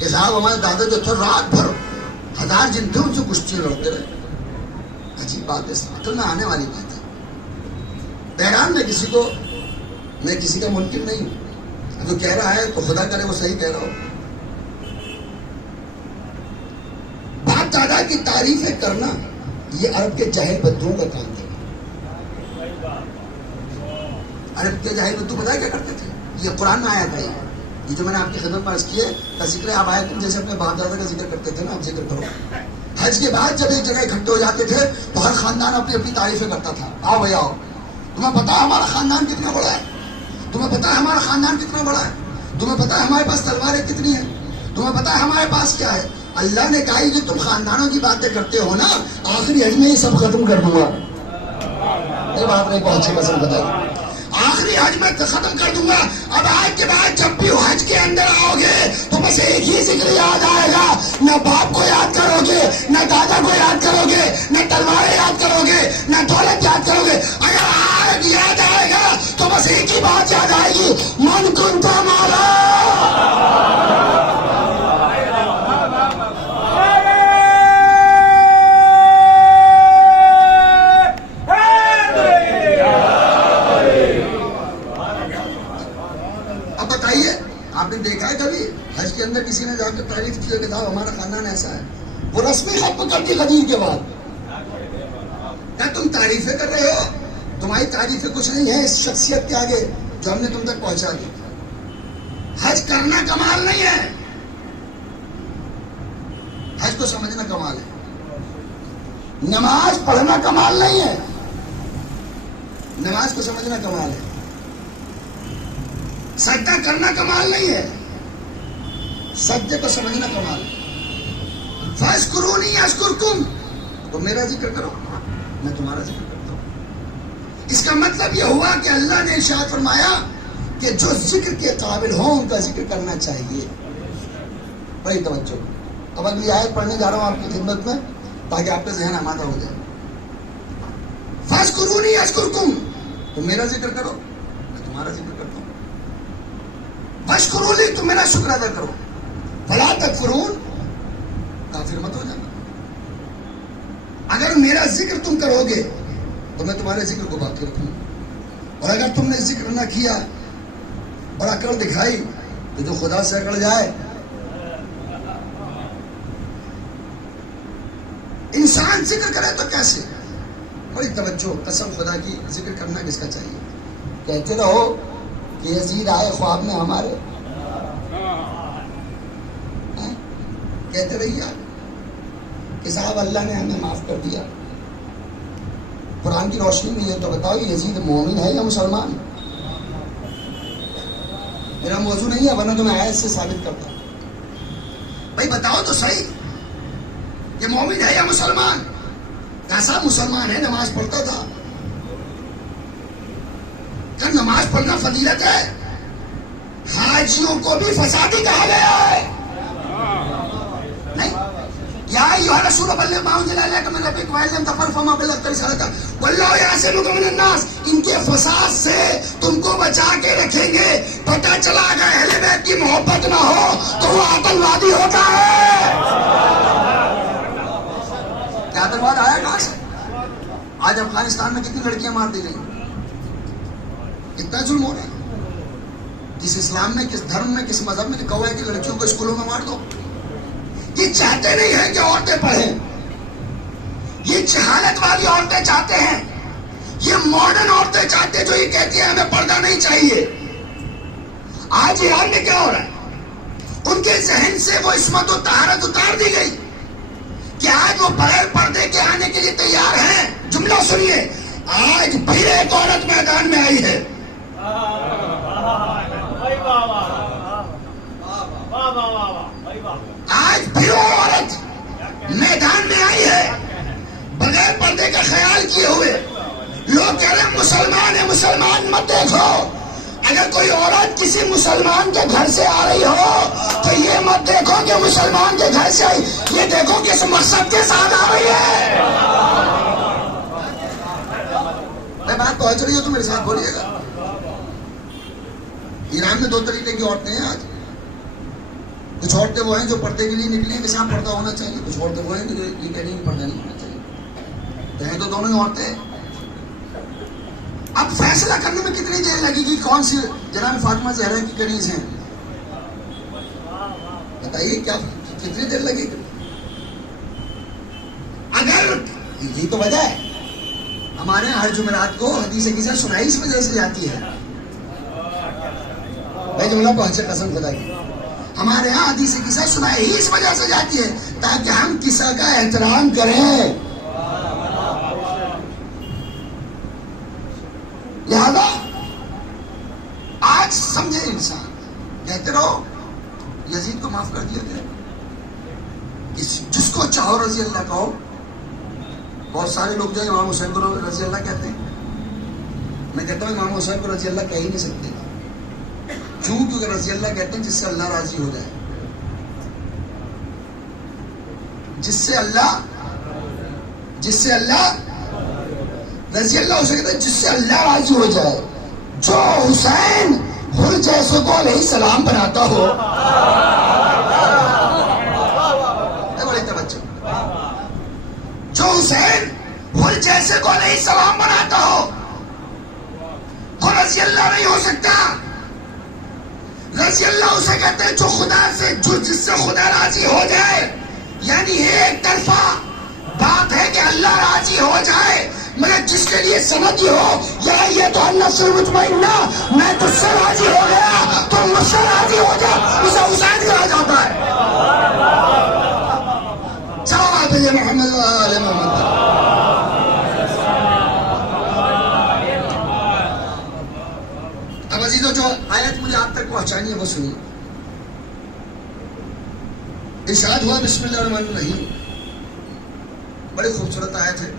کہ صاحب ہمارے دادا جو تھے رات بھر ہزار جن تھے ان سے کشتی لڑتے رہے. عجیب بات ہے، تو میں آنے والی بات ہے. بہرحال میں کسی کا منکر نہیں ہوں. جو کہہ رہا ہے تو خدا کرے وہ صحیح کہہ رہا ہو. باپ دادا کی تعریفیں کرنا یہ عرب کے جاہل بدوؤں کا کام تھا. عرب کے جاہل بدو پتہ ہے کیا کرتے تھے؟ یہ قرآن میں آیا تھا. یہ جو میں نے آپ کی خدمت میں عرض کی ہے، ذکر آپ آئے تم جیسے اپنے باپ دادا کا ذکر کرتے تھے نا، آپ ذکر کرو. حج کے بعد جب ایک جگہ اکٹھے ہو جاتے تھے تو ہر خاندان اپنی اپنی تعریفیں کرتا تھا. آؤ بھائی آؤ، تمہیں پتا ہے ہمارا خاندان کتنا بڑا ہے، تمہیں پتا ہے ہمارا خاندان کتنا بڑا ہے، تمہیں پتا ہے ہمارے پاس تلواریں کتنی ہیں، تمہیں پتا ہے ہمارے پاس کیا ہے. اللہ نے کہا کہ تم خاندانوں کی باتیں کرتے ہو نا، آخری حج میں یہ سب ختم کر دوں گا. یہ بات نے بہت اچھی پسند بتائی. آخری حج میں ختم کر دوں گا. اب آج کے بعد جب بھی حج کے اندر آؤ گے تو بس ایک ہی ذکر یاد آئے گا. نہ باپ کو یاد کرو گے، نہ دادا کو یاد کرو گے، نہ تلواریں یاد کرو گے، نہ دولت یاد کرو گے. اگر آج یاد آئے گا تو بس ایک ہی بات یاد آئے گی، من کنت مولا. آپ نے دیکھا ہے کبھی حج کے اندر کسی نے جا کر تعریف کی کہ صاحب ہمارا خاندان ایسا ہے؟ وہ رسمی ختم کر دی غدیر کے بعد. کیا تم تعریفیں کر رہے ہو؟ تمہاری تعریفیں کچھ نہیں ہے اس شخصیت کے آگے جو ہم نے تم تک پہنچا دی. حج کرنا کمال نہیں ہے، حج کو سمجھنا کمال ہے. نماز پڑھنا کمال نہیں ہے، نماز کو سمجھنا کمال ہے. سجدہ کرنا کمال نہیں ہے، سجدے کو سمجھنا کمال ہے. فاذکرونی اذکرکم، تم میرا ذکر کرو میں تمہارا ذکر کرتا ہوں. اس کا مطلب یہ ہوا کہ اللہ نے ارشاد فرمایا کہ جو ذکر کے قابل ہوں ان کا ذکر کرنا چاہیے. بڑی توجہ. اب اگلی آیت پڑھنے جا رہا ہوں آپ کی خدمت میں تاکہ آپ کا ذہن آمادہ ہو جائے. فاذکرونی اذکرکم، تم میرا ذکر کرو میں تمہارا ذکر کرتا ہوں. واشکروا لی، تم میرا شکر ادا کرو. فلا تکفرون، کافر مت ہو جانا. اگر میرا ذکر تم کرو گے تو میں تمہارے ذکر کو باقی رکھوں گا، اور اگر تم نے ذکر نہ کیا اور عقل دکھائی تو جو خدا سے اکڑ جائے. انسان ذکر کرے تو کیسے؟ بڑی توجہ، قسم خدا کی، ذکر کرنا کس کا چاہیے؟ کہتے رہو کہ یزید آئے خواب میں ہمارے، کہتے رہیے کہ صاحب اللہ نے ہمیں معاف کر دیا. قرآن کی روشنی میں یہ تو بتاؤ یزید مومن ہے یا مسلمان؟ میرا موضوع نہیں ہے ورنہ تو میں آیت سے ثابت کرتا ہوں. بھائی بتاؤ تو صحیح کہ مومن ہے یا مسلمان؟ کیسا مسلمان ہے؟ نماز پڑھتا تھا. کیا نماز پڑھنا فضیلت ہے؟ حاجیوں کو بھی فسادی کہا گیا ہے. نہیں، یا ایھا الرسول بلغ ما انزل الیک من ربک وان لم تفعل فما بلغت رسالتہ واللہ یعصمک من الناس. ان کے فساد سے تم کو بچا کے رکھیں گے. پتہ چلا اگر اہل بیت کی محبت نہ ہو تو وہ آتنوادی ہوتا ہے. کیا آتنواد آیا کہاں سے؟ آج افغانستان میں کتنی لڑکیاں مار دی گئی، کتنا ظلم ہو رہا ہے. کس اسلام میں، کس دھرم میں، کس مذہب میں کہا ہے کہ لڑکیوں کو اسکولوں میں مار دو؟ یہ چاہتے نہیں ہیں کہ عورتیں پڑھیں، یہ جہالت والی عورتیں چاہتے ہیں، یہ ماڈرن عورتیں چاہتے ہیں جو یہ کہتی ہیں ہمیں پردہ نہیں چاہیے. آج ایران میں کیا ہو رہا ہے؟ ان کے ذہن سے وہ عصمت و طہارت اتار دی گئی کہ آج وہ بغیر پردے کے آنے کے لیے تیار ہیں. جملہ سنیے، آج پھر ایک عورت میدان میں آئی ہے. آج پھر وہ عورت میدان میں آئی ہے بغیر پردے کا خیال کیے ہوئے. لوگ کہہ رہے ہیں مسلمان ہے، مسلمان مت دیکھو. اگر کوئی عورت کسی مسلمان کے گھر سے آ رہی ہو تو یہ مت دیکھو کہ مسلمان کے گھر سے آئی، یہ دیکھو کہ اس مقصد کے ساتھ آ رہی ہے. میں بات پہنچ رہی ہوں تو میرے ساتھ بولیے گا. ایران میں دو طریقے کی عورتیں ہیں آج. کچھ عورتیں وہ ہیں جو پردے کے لیے نکلی ہیں کہ صاحب پردہ ہونا چاہیے، کچھ عورتیں وہ ہیں کہ یہ کہہ رہی ہیں پردہ نہیں ہونا چاہیے. ہیں تو دونوں ہی عورتیں. اب فیصلہ کرنے میں کتنی دیر لگے گی کون سی جناب فاطمہ زہرا کی کنیز ہیں؟ بتائیے کیا کتنی دیر لگے گی؟ اگر یہی تو وجہ ہے ہمارے یہاں ہر جمعرات کو حدیث کسا سنائی اس وجہ سے جاتی ہے. بھائی جملہ پہنچے قسم خدا کی. ہمارے یہاں حدیث کسا سنائی ہی اس وجہ سے جاتی ہے تاکہ ہم قصہ کا احترام کریں. لہذا آج سمجھے انسان، کہتے رہو یزید کو معاف کر دیا گیا. جس کو چاہو رضی اللہ کہو. بہت سارے لوگ جو امام حسین کو رضی اللہ کہتے ہیں. میں کہتا ہوں امام حسین کو رضی اللہ کہہ ہی نہیں سکتے. کیوں؟ کیونکہ رضی اللہ کہتے ہیں جس سے اللہ راضی ہو جائے. جس سے اللہ رضی اللہ اسے کہتے ہیں جس سے اللہ راضی ہو جائے. جو حسین حل جیسے کو علیہ السلام بناتا ہو. بڑی توجہ. جو حسین حل جیسے کو علیہ السلام بناتا ہو وہ رضی اللہ نہیں ہو سکتا. رضی اللہ اسے کہتے ہیں جو خدا سے جس سے خدا راضی ہو جائے. یعنی ایک طرفہ بات ہے کہ اللہ راضی ہو جائے مگر جس کے لیے سمجھی ہو یا یہ تو النفس المطمئنہ میں تجھ سے راضی ہو گیا تو مجھ سے راضی ہو جا، اسے حسین کہا جاتا ہے. صلوات محمد و آل محمد. اب عزیزو جو آیت مجھے آپ تک پہنچانی ہے وہ سنیے. ارشاد ہوا بسم اللہ الرحمن الرحیم. بڑی خوبصورت آیت ہے.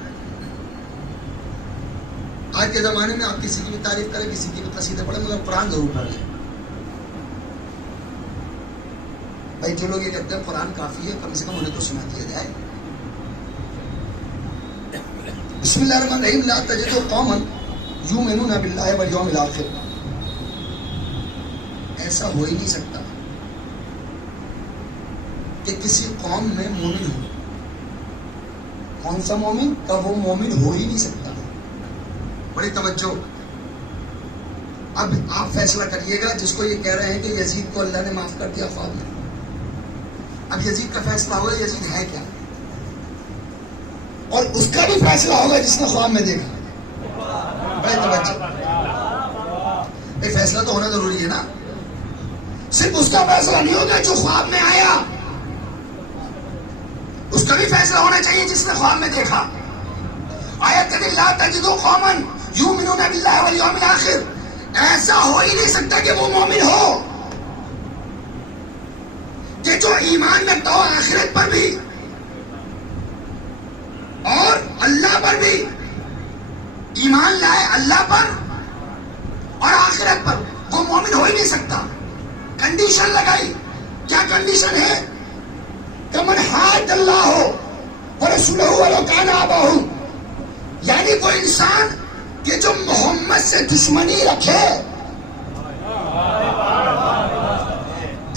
آج کے زمانے میں آپ کسی کی بھی تعریف کریں، کسی کی بھی قصیدہ پڑھیں، مگر قرآن ضرور پڑھ لیں. بھائی جو لوگ یہ کہتے ہیں قرآن کافی ہے، کم سے کم انہیں تو سنا دیا جائے. بسم اللہ الرحمن الرحیم. لا تجد قوما یؤمنون باللہ والیوم الآخر. ایسا ہو ہی نہیں سکتا کہ کسی قوم میں مومن ہو. کون سا مومن؟ کا وہ مومن ہو ہی نہیں سکتا. بڑی توجہ. اب آپ فیصلہ کریے گا. جس کو یہ کہہ رہے ہیں کہ یزید کو اللہ نے معاف کر دیا خواب میں، اب یزید کا فیصلہ ہوگا یزید ہے کیا، اور اس کا بھی فیصلہ ہوگا جس نے خواب میں دیکھا. بڑی توجہ. یہ فیصلہ تو ہونا ضروری ہے نا. صرف اس کا فیصلہ نہیں ہوگا جو خواب میں آیا، اس کا بھی فیصلہ ہونا چاہیے جس نے خواب میں دیکھا. آیت کہتے لا تجد قوما یؤمنون باللہ والیوم الآخر. ایسا ہو ہی نہیں سکتا کہ وہ مومن ہو کہ جو ایمان رکھتا ہو آخرت پر بھی اور اللہ پر بھی. ایمان لائے اللہ پر اور آخرت پر، وہ مومن ہو ہی نہیں سکتا. کنڈیشن لگائی. کیا کنڈیشن ہے؟ کہ من حاد اللہ ورسولہ ولو کان آباہم. یعنی کوئی انسان کہ جو محمد سے دشمنی رکھے،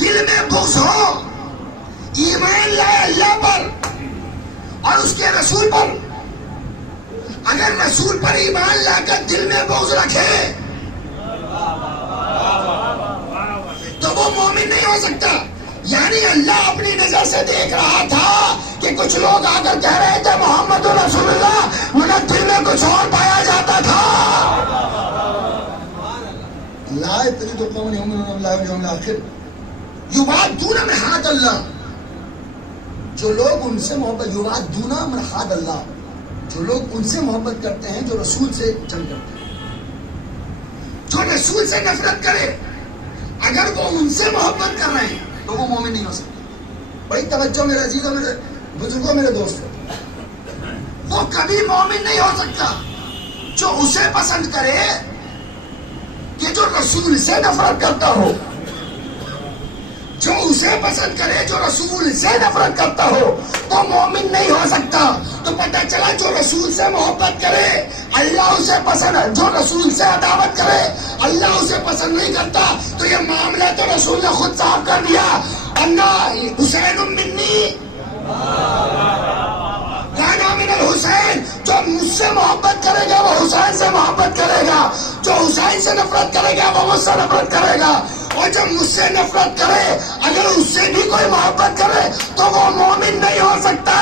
دل میں بغض ہو، ایمان لائے اللہ پر اور اس کے رسول پر، اگر رسول پر ایمان لا کر دل میں بغض رکھے تو وہ مومن نہیں ہو سکتا. یعنی اللہ اپنی نظر سے دیکھ رہا تھا کہ کچھ لوگ آ کر کہہ رہے تھے محمد رسول اللہ، مگر دل میں کچھ اور پایا جاتا تھا. لا تجد قوما یؤمنون باللہ والیوم الآخر یوادون من حاد اللہ. جو لوگ ان سے محبت، یوادون من حاد اللہ، جو لوگ ان سے محبت کرتے ہیں جو رسول سے جنگ کرتے ہیں. جو رسول سے نفرت کرے، اگر وہ ان سے محبت کر رہے ہیں تو وہ مومن نہیں ہو سکتا. بڑی توجہ میرے عزیزوں، میرے بزرگوں، میرے دوستوں. وہ کبھی مومن نہیں ہو سکتا جو اسے پسند کرے کہ جو رسول سے نفرت کرتا ہو. جو اسے پسند کرے جو رسول سے نفرت کرتا ہو وہ مومن نہیں ہو سکتا. تو پتہ چلا جو رسول سے محبت کرے اللہ اسے پسند، جو رسول سے عداوت کرے اللہ اسے پسند نہیں کرتا. تو یہ معاملہ تو رسول نے خود صاف کر دیا. انا حسین منی وانا من الحسین. جو مجھ سے محبت کرے گا وہ حسین سے محبت کرے گا، جو حسین سے نفرت کرے گا وہ مجھ سے نفرت کرے گا. اور جب مجھ سے نفرت کرے اگر اس سے بھی کوئی محبت کرے تو وہ مومن نہیں ہو سکتا.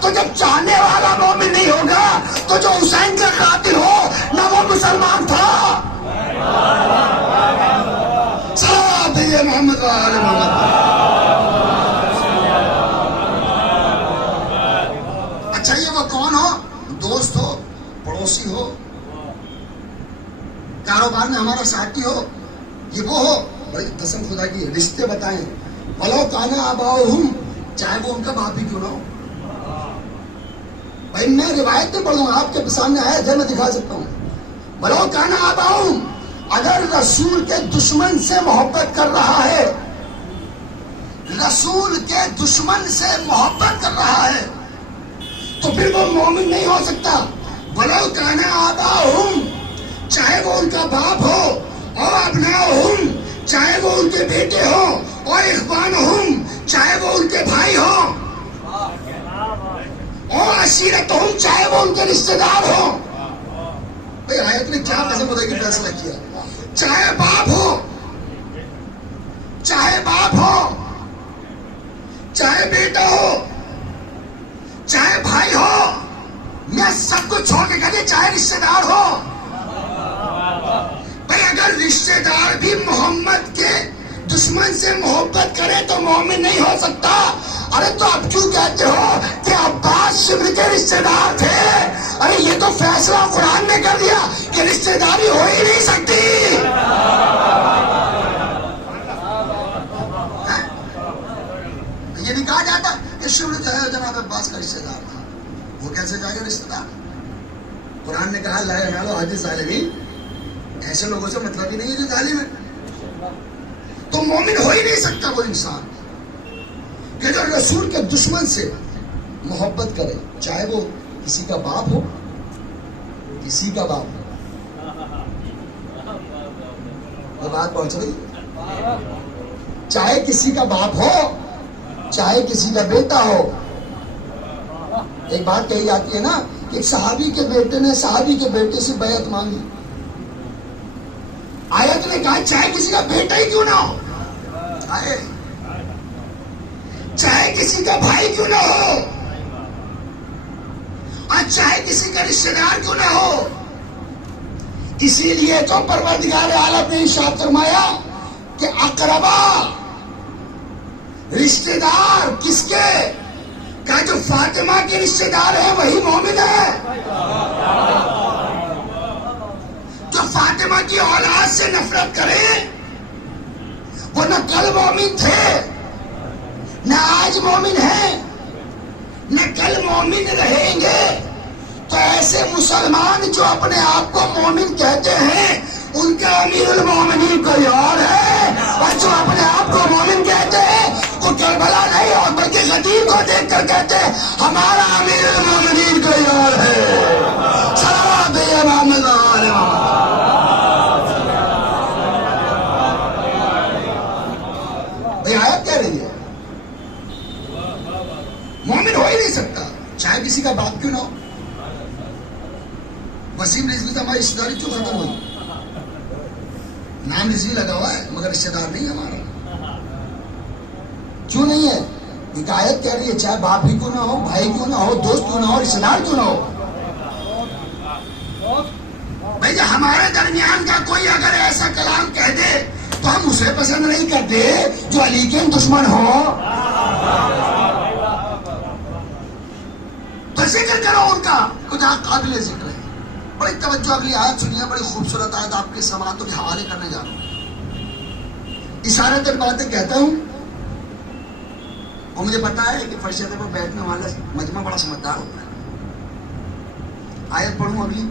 تو جب چاہنے والا مومن نہیں ہوگا تو جو حسین کا قاتل ہو نہ وہ مسلمان تھا. صلوات محمد و آل محمد. اچھا یہ وہ کون ہو؟ دوست ہو، پڑوسی ہو، کاروبار میں ہمارا ساتھی ہو، یہ وہ ہو. بڑی قسم خدا کی رشتے بتائیں. ولو کان آباؤہم، چاہے وہ ان کا باپ ہی کیوں نہ ہو. بھائی میں روایت نہیں پڑھوں، آپ کے سامنے آیا جب میں دکھا سکتا ہوں. ولو کان آباؤہم، اگر رسول کے دشمن سے محبت کر رہا ہے، رسول کے دشمن سے محبت کر رہا ہے تو پھر وہ مومن نہیں ہو سکتا. ولو کان آباؤہم، چاہے وہ ان کا باپ ہو، اور ابناؤہم، چاہے وہ ان کے بیٹے ہوں، اور اخوانہم، چاہے وہ ان کے بھائی ہوں، اور عشیرتہم، چاہے وہ ان کے رشتے دار ہوں. بھئی آیت نے کیا قسم خدا کی فیصلہ کیا. چاہے باپ ہو، چاہے باپ ہو، چاہے بیٹا ہو، چاہے بھائی ہو، میاں بس سب کچھ چھوڑ کے کہتے چاہے رشتے دار ہو. بھائی اگر رشتے دار بھی محمد کے دشمن سے محبت کرے تو مومن نہیں ہو سکتا. ارے تو اب کیوں کہتے ہو کہ عباس شبر کے رشتے دار تھے؟ ارے یہ تو فیصلہ قرآن نے کر دیا کہ رشتے داری ہو ہی نہیں سکتی. یہ نہیں کہا جاتا کہ شبر جو ہے جناب عباس کا رشتے دار تھا. وہ کیسے جائے گا رشتے دار؟ قرآن نے کہا لا ینالو عہد الظالمین. ایسے لوگوں سے مطلب ہی نہیں ہے جو ظالم ہے. تو مومن ہو ہی نہیں سکتا وہ انسان کہ جو رسول کے دشمن سے محبت کرے, چاہے وہ کسی کا باپ ہو, کسی کا باپ ہو. وہ بات پہنچ رہی؟ چاہے کسی کا باپ ہو, چاہے کسی کا بیٹا ہو. ایک بات کہی جاتی ہے نا کہ ایک صحابی کے بیٹے نے صحابی کے بیٹے سے بیعت مانگی. آیت نے کہا چاہے کسی کا بیٹا ہی کیوں نہ ہو, چاہے کسی کا بھائی کیوں نہ ہو, اور چاہے کسی کا رشتے دار کیوں نہ ہو. اسی لیے تو پروردگار عالم نے ارشاد فرمایا کہ اقربا رشتے دار کس کے, کہا جو فاطمہ کے رشتے دار ہیں وہی مومن ہے. جو فاطمہ کی اولاد سے نفرت کرے وہ نہ کل مومن تھے, نہ آج مومن ہیں, نہ کل مومن رہیں گے. تو ایسے مسلمان جو اپنے آپ کو مومن کہتے ہیں ان کا امیر المومنین کوئی اور ہے, اور جو اپنے آپ کو مومن کہتے ہیں وہ کربلا نہیں اور بلکہ غدیر کو دیکھ کر کہتے ہیں ہمارا امیر المومنین کوئی اور ہے. صلوات امام اللہ. آیت کہہ رہی ہے مومن ہو ہی نہیں سکتا چاہے کسی کا باپ کیوں نہ ہو. وسیم رضوی سے ہماری رشتے داری کیوں ختم ہوئی؟ نام رضوی لگا ہوا ہے مگر رشتے دار نہیں ہمارا. کیوں نہیں ہے؟ ایک آیت کہہ رہی ہے چاہے باپ ہی کیوں نہ ہو, بھائی کیوں نہ ہو, دوست کیوں نہ ہو, رشتے دار کیوں نہ ہو. بھائی ہمارے درمیان کا کوئی اگر ایسا کلام کہہ دے تو ہم اسے پسند نہیں کرتے جو علی کے دشمن ہو. تو ذکر کرو ان کا کچھ قابل ذکر ہے. بڑی توجہ اگلی آیت سنیے, بڑی خوبصورت آیت آپ کے سماعتوں کے حوالے کرنے جا رہا ہوں. اشارے تک باتیں کہتا ہوں اور مجھے پتا ہے کہ فرش پر بیٹھنے والا مجمع بڑا سمجھدار ہوتا ہے. آیت پڑھوں اگلی.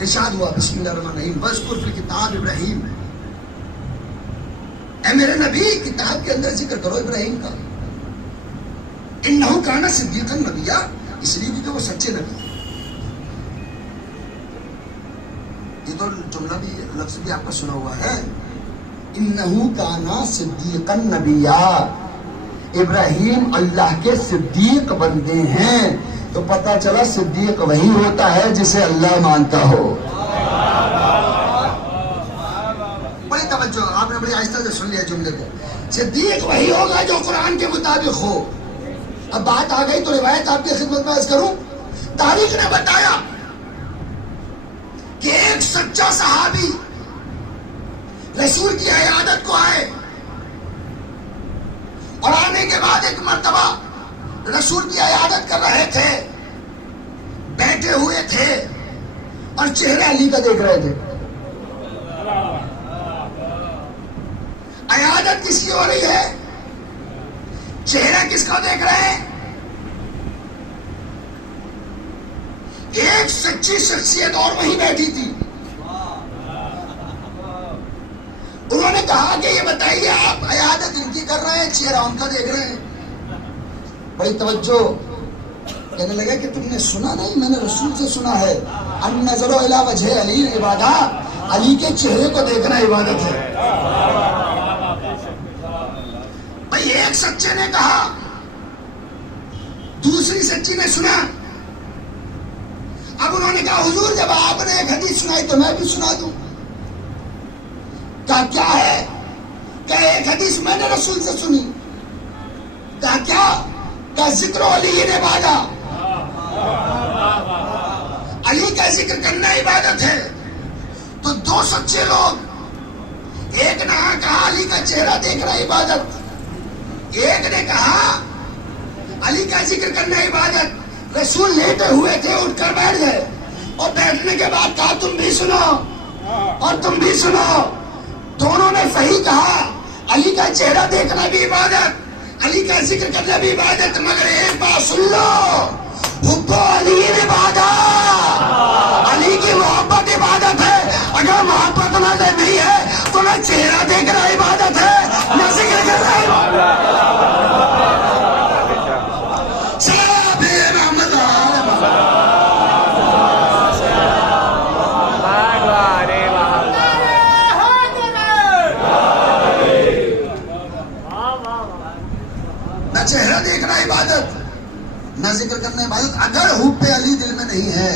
ارشاد ہوا بسم اللہ الرحمن الرحیم واذکر فی الکتاب ابراہیم. اے میرے نبی کتاب کے اندر ذکر کرو ابراہیم کا. انہ کان صدیقا نبیا, اس لیے کہ وہ سچے نبی تھے. یہ تو جملہ بھی لفظ بھی آپ کا سنا ہوا ہے. انہ کان صدیقا نبیا, ابراہیم اللہ کے صدیق بندے ہیں. تو پتہ چلا صدیق وہی ہوتا ہے جسے اللہ مانتا ہو. بڑی توجہ, آپ نے بڑی آہستہ سے سن لیا جملے کو. صدیق وہی ہوگا جو قرآن کے مطابق ہو. اب بات آ گئی تو روایت آپ کی خدمت میں عرض کروں. تاریخ نے بتایا کہ ایک سچا صحابی رسول کی عیادت کو آئے اور آنے کے بعد ایک مرتبہ رسول کی عیادت کر رہے تھے, بیٹھے ہوئے تھے اور چہرہ علی کا دیکھ رہے تھے. عیادت کس کی ہو رہی ہے, چہرہ کس کا دیکھ رہے ہیں؟ ایک سچی شخصیت اور وہیں بیٹھی تھی. انہوں نے کہا کہ یہ بتائیے آپ عیادت ان کی کر رہے ہیں, چہرہ ان کا دیکھ رہے ہیں. بڑی توجہ, کہنے لگا کہ تم نے سنا نہیں, میں نے رسول سے سنا ہے. ان نظر الی وجہ علی عبادت, علی کے چہرے کو دیکھنا عبادت ہے. بھائی ایک سچے نے کہا, دوسری سچی نے سنا. اب انہوں نے کہا حضور جب آپ نے ایک حدیث سنائی تو میں بھی سنا دوں. کہا کیا ہے؟ کہ ایک حدیث میں نے رسول سے سنی. کہا کیا؟ کہ ذکر علی نے بادا. علی کا ذکر کرنا عبادت ہے، تو دو سچے لوگ، ایک نے کہا علی کا چہرہ دیکھنا عبادت، ایک نے کہا علی کا ذکر کرنا عبادت۔ رسول لیٹے ہوئے تھے، اٹھ کر بیٹھ گئے، اور بیٹھنے کے بعد کہا تم بھی سنو اور تم بھی سنو۔ دونوں نے صحیح کہا، علی کا چہرہ دیکھنا بھی عبادت، علی کا ذکر کرنا بھی عبادت، مگر ایک بات سن لو، حب علی عبادت، علی کی محبت عبادت ہے۔ اگر محبت نہ نہیں ہے تو نہ چہرہ دیکھنا عبادت ہے نہ ذکر کرنا عبادت۔ چہرہ دیکھنا عبادت نہ ذکر کرنا عبادت۔ اگر حب علی دل میں نہیں ہے،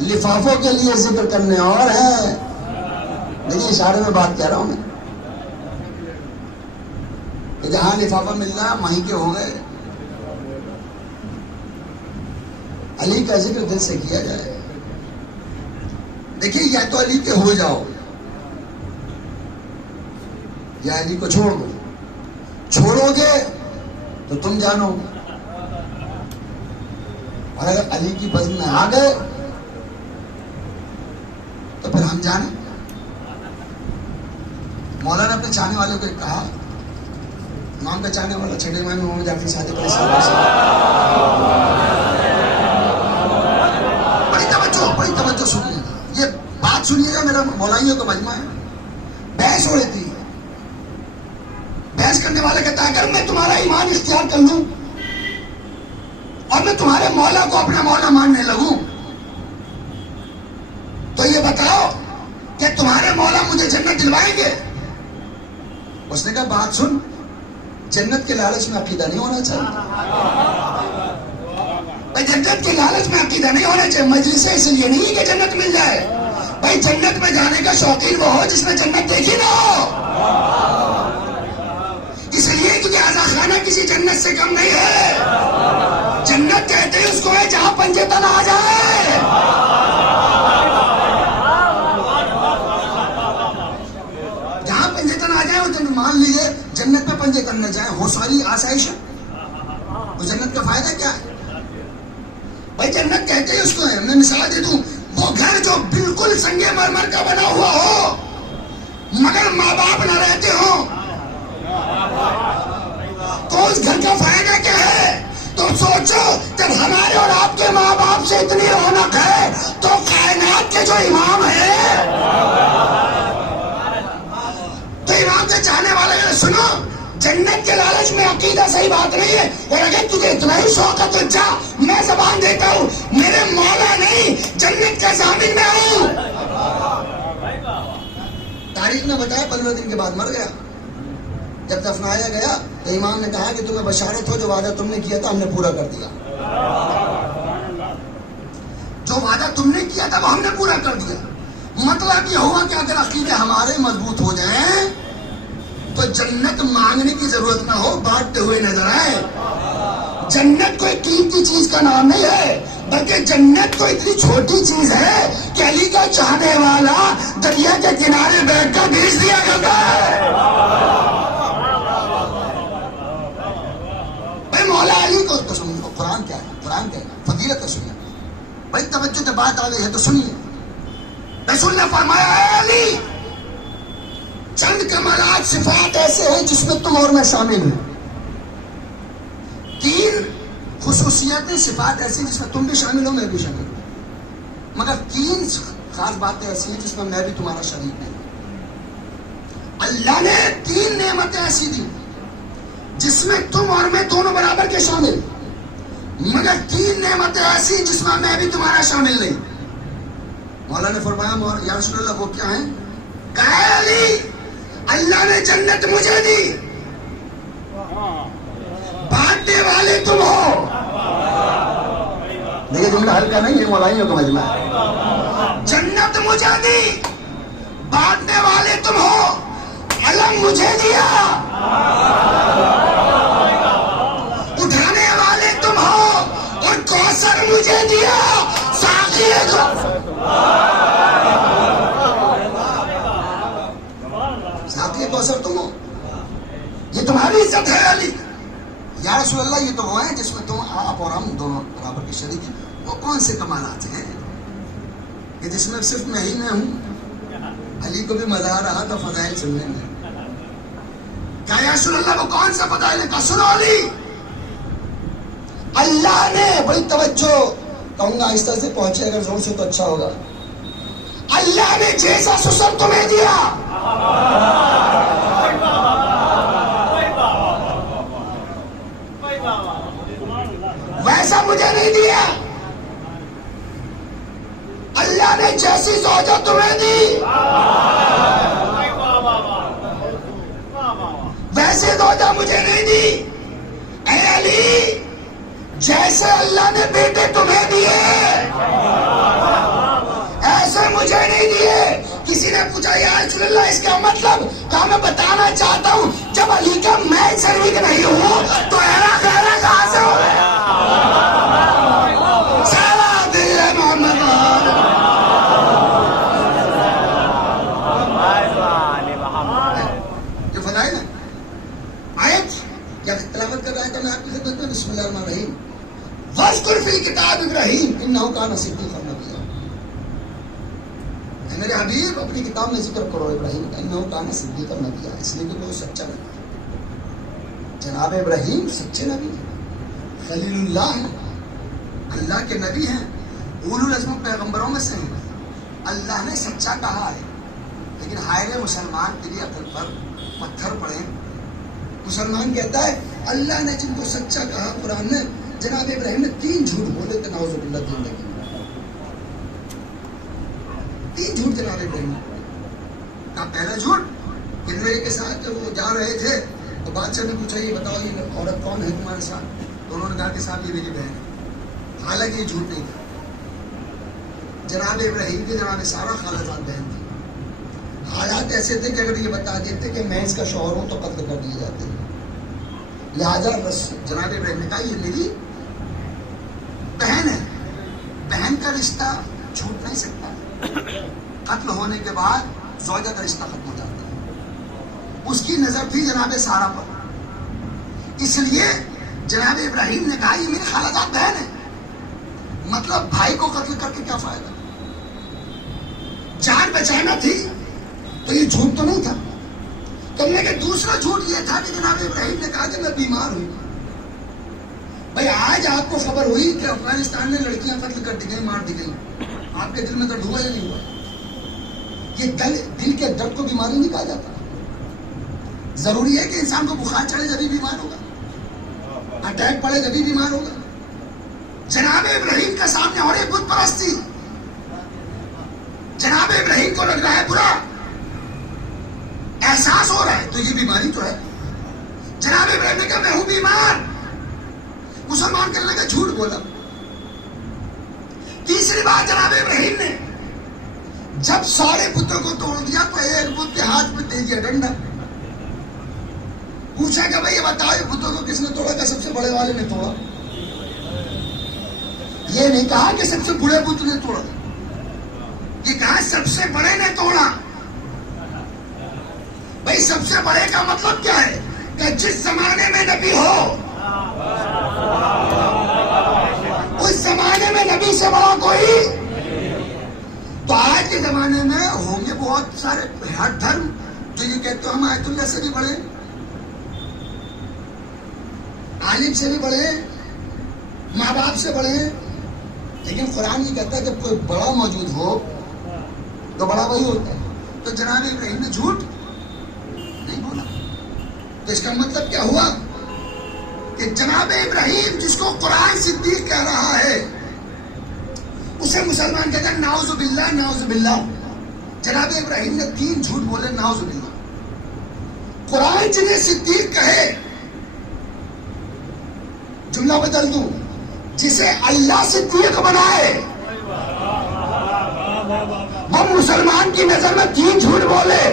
لفافوں کے لیے ذکر کرنے اور ہے۔ دیکھیے اشارے میں بات کہہ رہا ہوں میں کہ جہاں لفافہ ملنا وہیں کے ہو گئے۔ علی کا ذکر دل سے کیا جائے۔ دیکھیے یا تو علی کے ہو جاؤ یا علی کو چھوڑ دو۔ چھوڑو گے تو تم جانو، اور اگر علی کی بزم میں آ گئے تو پھر ہم جانیں۔ مولانا نے اپنے چاہنے والوں کو کہا، امام کا چاہنے والا چھٹے امام محمد جعفری صادق علیہ السلام، بڑی توجہ سنیے گا، یہ بات سنیے گا، میرا مولائیوں کا مجمع ہے۔ بحث ہو رہی تھی، بحث کرنے والا کہتا ہے اگر میں تمہارا ایمان اختیار کر لوں اور میں تمہارے مولا کو اپنا مولا ماننے لگوں تو یہ بتاؤ کہ تمہارے مولا مجھے جنت دلوائیں گے؟ اس نے کہا بات سن، جنت کے لالچ میں عقیدہ نہیں ہونا چاہیے، بھائی جنت کے لالچ میں عقیدہ نہیں ہونا چاہیے۔ مجلس اس لیے نہیں کہ جنت مل جائے، بھائی جنت میں جانے کا شوقین وہ ہو جس نے جنت دیکھی نہ ہو، اس لیے کہ آزا خانہ کسی جنت سے کم نہیں ہے۔ جنت کہتے ہیں اس کو ہے جہاں پنجے تن آ جائے۔ جہاں پنجے تن آ جائے وہ جنت، مان لیجیے جنت پہ پنجے تن نہ جائیں، ہو ساری آسائش ہے، وہ جنت کا فائدہ کیا ہے؟ بھائی جنت کہتے ہیں اس کو ہے، میں مثال دے دوں، وہ گھر جو بالکل سنگے مرمر کا بنا ہوا ہو مگر ماں باپ نہ رہتے ہوں تو اس گھر کا فائدہ کیا ہے؟ تو سوچو جب ہمارے اور آپ کے ماں باپ سے اتنی رونق ہے تو کائنات کے جو امام ہے، تو امام کے چاہنے والے سنو، جنت کے لالچ میں عقیدہ صحیح بات نہیں ہے، اور اگر تجھے اتنا ہی شوق ہے تو جا، میں زبان دیتا ہوں میرے مولا نہیں جنت کا ضامن میں ہوں۔ تاریخ نے بتایا 15 دن کے بعد مر گیا۔ جب دفنایا گیا تو امام نے کہا کہ تمہیں بشارت ہو، جو وعدہ تم نے کیا تھا ہم نے پورا کر دیا، جو وعدہ تم نے کیا تھا وہ ہم نے پورا کر دیا۔ مطلب یہ ہوا کہ اگر عقیدے ہمارے مضبوط ہو جائیں تو جنت مانگنے کی ضرورت نہ ہو، بانٹتے ہوئے نظر آئے۔ جنت کوئی قیمتی چیز کا نام نہیں ہے، بلکہ جنت تو اتنی چھوٹی چیز ہے کہ علی کا چاہنے والا دریا کے کنارے بیٹھ کر بھیج دیا کرتا ہے۔ مولا علی کو تو سنو، قرآن کیا ہے، قرآن کیا ہے، فضیلت ہے، سنیے بھائی، توجہ کے بات آ گئی ہے تو سنیے۔ رسول نے فرمایا اے علی، چند کمالات صفات ایسے ہیں جس میں تم اور میں شامل ہوں، 3 خصوصیتیں صفات ایسی جس میں تم بھی شامل ہو میں بھی شامل ہوں، مگر 3 خاص باتیں ایسی ہیں جس میں میں بھی تمہارا شریک نہیں ہوں۔ اللہ نے 3 نعمتیں ایسی دی جس میں تم اور میں دونوں برابر کے شامل، مگر 3 نعمتیں ایسی جس میں میں بھی تمہارا شامل نہیں۔ مولا نے فرمایا یا رسول اللہ وہ کیا ہیں؟ کہا علی اللہ نے جنت مجھے دی، بانٹنے والے تم ہو۔ دیکھیے جملہ ہلکا نہیں ہے، مولائیوں کا مجمع ہے۔ جنت مجھے دی، بانٹنے والے تم ہو، علم مجھے دیا، اٹھانے والے تم ہو، اور کوثر مجھے دیا، کیے جو ساتھی کوثر تم ہو، یہ تمہاری عزت ہے علی۔ یا رسول اللہ یہ تو وہ ہے جس میں تم آپ اور ہم دونوں برابر کے شریک ہیں۔ وہ کون سے کمالات ہیں کہ جس میں صرف میں ہی میں ہوں؟ علی کو بھی مزہ آ رہا تھا فضائل سننے میں۔ کیا یا رسول اللہ وہ کون سا فضائل ہے؟ کہا سنو علی، اللہ نے، بڑی توجہ کہوں گا آہستہ سے پہنچے اگر زور سے تو اچھا ہوگا، اللہ نے جیسا سسر تمہیں دیا ویسا مجھے نہیں دیا۔ اللہ نے جیسی زوجہ تمہیں دی ویسے زوجہ مجھے نہیں دی۔ اے علی، جیسے اللہ نے بیٹے تمہیں دیے ایسے مجھے نہیں دیے۔ کسی نے پوچھا یا رسول اللہ اس کا مطلب؟ کہا میں بتانا چاہتا ہوں جب علی کا میں شریک نہیں ہوں تو ایرا خیرا کہاں سے ہو گیا؟ تلاوت کر رہا ہے تو میں آپ کی خدمت میں بسم اللہ الرحمن الرحیم وَاذْكُرْ فِي الْكِتَابِ إِبْرَاهِيمَ إِنَّهُ كَانَ صِدِّيقًا نَبِيًّا۔ اے میرے حبیب اپنی کتاب میں ذکر کرو ابراہیم کا، إِنَّهُ كَانَ صِدِّيقًا نَبِيًّا، اس لیے کہ وہ سچا نبی ہے۔ جناب ابراہیم سچے نبی ہیں، خلیل اللہ ہیں، اللہ کے نبی ہیں، اولو العزم پیغمبروں میں سے ہیں۔ اللہ نے سچا کہا ہے، لیکن ہائے مسلمان تیری عقل پر پتھر پڑے۔ مسلمان کہتا ہے اللہ نے جن کو سچا کہا قرآن نے، جناب ابراہیم نے 3 جھوٹ بولے تھے، نعوذ باللہ، 3 جھوٹ جناب ابراہیم کا۔ پہلا جھوٹ کہ میرے کے ساتھ وہ جا رہے تھے تو بادشاہ نے پوچھا یہ بتاؤ یہ عورت کون ہے تمہارے ساتھ؟ تو انہوں نے کہا کہ صاحب یہ میری بہن ہے، حالانکہ یہ جھوٹ نہیں تھا۔ جناب ابراہیم کی جناب سارا خالصات بہن تھی۔ حالات ایسے تھے کہ اگر یہ بتا دیتے کہ میں اس کا شوہر ہوں تو قتل کر دیے جاتے ہیں، لہذا جناب ابراہیم نے کہا یہ میری بہن ہے۔ بہن کا رشتہ چھوٹ نہیں سکتا، قتل ہونے کے بعد زوجہ کا رشتہ ختم ہو جاتا ہے۔ اس کی نظر تھی جناب سارا پر، اس لیے جناب ابراہیم نے کہا یہ میری خالہ بہن ہے، مطلب بھائی کو قتل کر کے کیا فائدہ؟ جان بچانا تھی تو یہ جھوٹ تو نہیں تھا۔ کرنے کے دوسرا جھوٹ یہ تھا کہ جناب ابراہیم نے کہا کہ میں بیمار ہوں۔ بھائی آج آپ کو خبر ہوئی کہ افغانستان میں لڑکیاں قتل کر دی گئی، مار دی گئی، آپ کے دل میں درد ہوا یا نہیں ہوا؟ یہ دل کے درد کو بیماری نہیں کہا جاتا۔ ضروری ہے کہ انسان کو بخار چڑھے جبھی بیمار ہوگا، اٹیک پڑے جبھی بیمار ہوگا۔ جناب ابراہیم کے سامنے ہو رہی بت پرستی، جناب ابراہیم کو لگ رہا ہے برا، احساس ہو رہا ہے تو یہ بیماری تو ہے۔ جناب ابراہیم نے کہا میں ہوں بیمار، مسلمان کرنے کا جھوٹ بولا۔ تیسری بات جناب ابراہیم نے جب سارے بتوں کو توڑ دیا تو ایک بت کے ہاتھ میں دے دیا ڈنڈا، پوچھا کہ بھائی یہ بتاؤ یہ بتوں کو کس نے توڑا؟ کہ سب سے بڑے والے نے توڑا۔ یہ نہیں کہا کہ سب سے بڑے بت نے توڑا، یہ کہا سب سے بڑے نے توڑا۔ بھائی سب سے بڑے کا مطلب کیا ہے؟ کہ جس زمانے میں نبی ہو اس زمانے میں نبی سے بڑا کوئی، تو آج کے زمانے میں ہوں گے بہت سارے ہر دھرم جو یہ کہتے ہم آیت اللہ سے بھی بڑے، عالم سے بھی بڑے، ماں باپ سے بڑے، لیکن قرآن یہ کہتا ہے جب کوئی بڑا موجود ہو تو بڑا وہی ہوتا ہے۔ تو جناب ابراہیم نے جھوٹ نہیں بولا، تو اس کا مطلب کیا ہوا کہ جناب ابراہیم جس کو قرآن صدیق کہہ رہا ہے اسے مسلمان کہتا ہے نعوذ باللہ نعوذ باللہ۔ جناب ابراہیم نے 3 جھوٹ بولے، نعوذ باللہ۔ قرآن جنہیں صدیق کہے، جملہ بدل دوں، جسے اللہ صدیق بنائے وہ مسلمان کی نظر میں 3 جھوٹ بولے،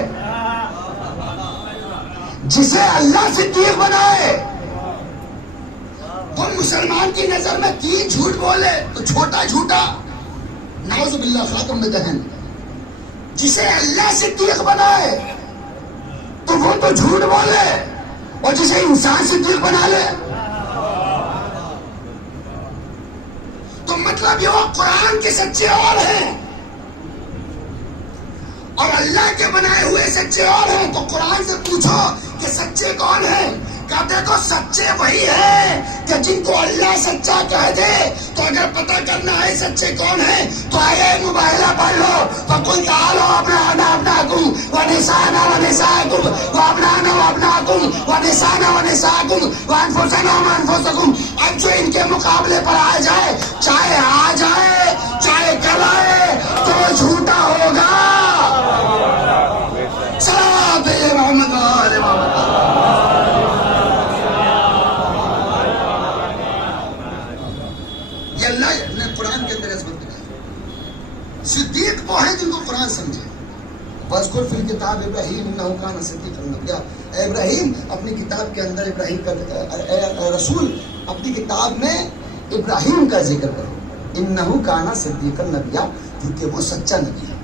جسے اللہ صدیق بنائے وہ مسلمان کی نظر میں 3 جھوٹ بولے تو چھوٹا جھوٹا نعوذ باللہ خاتم میں دہن. جسے اللہ صدیق بنائے تو وہ تو جھوٹ بولے، اور جسے انسان صدیق بنا لے تو مطلب یہ وہ قرآن کے سچے اور ہیں اور اللہ کے بنائے ہوئے سچے اور ہیں. تو قرآن سے پوچھو کہ سچے کون ہیں؟ کہتے تو سچے وہی ہیں کہ جن کو اللہ سچا کہہ دے. تو اگر پتہ کرنا ہے سچے کون ہیں تو آئے مباہلہ پڑھ لو. فَقُلْ تَعَالَوْا أَبْنَاؤُنَا أَبْنَاءَكُمْ وَنِسَاءُنَا وَنِسَاءَكُمْ وَأَبْنَاؤُنَا وَأَبْنَاءَكُمْ وَنِسَاءُنَا وَنِسَاءَكُمْ وَأَنفُسَنَا وَأَنفُسَكُمْ. اب جو ان کے مقابلے پر آ جائے، چاہے آ جائے چاہے کل آئے، تو جھوٹا ہوگا. صلوات محمد وآل محمد. یہ اللہ نے قرآن کے اندر عظمت دکھائی. صدیق وہ ہیں جن کو قرآن سمجھے. وَاذْكُرْ فِي الْكِتَابِ إِبْرَاهِيمَ إِنَّهُ كَانَ صِدِّيقًا نَبِيًّا. اے ابراہیم اپنی کتاب کے اندر ابراہیم کا، اے رسول اپنی کتاب میں ابراہیم کا ذکر کرو. إِنَّهُ كَانَ صِدِّيقًا نَبِيًّا، کیونکہ وہ سچا نبی ہے.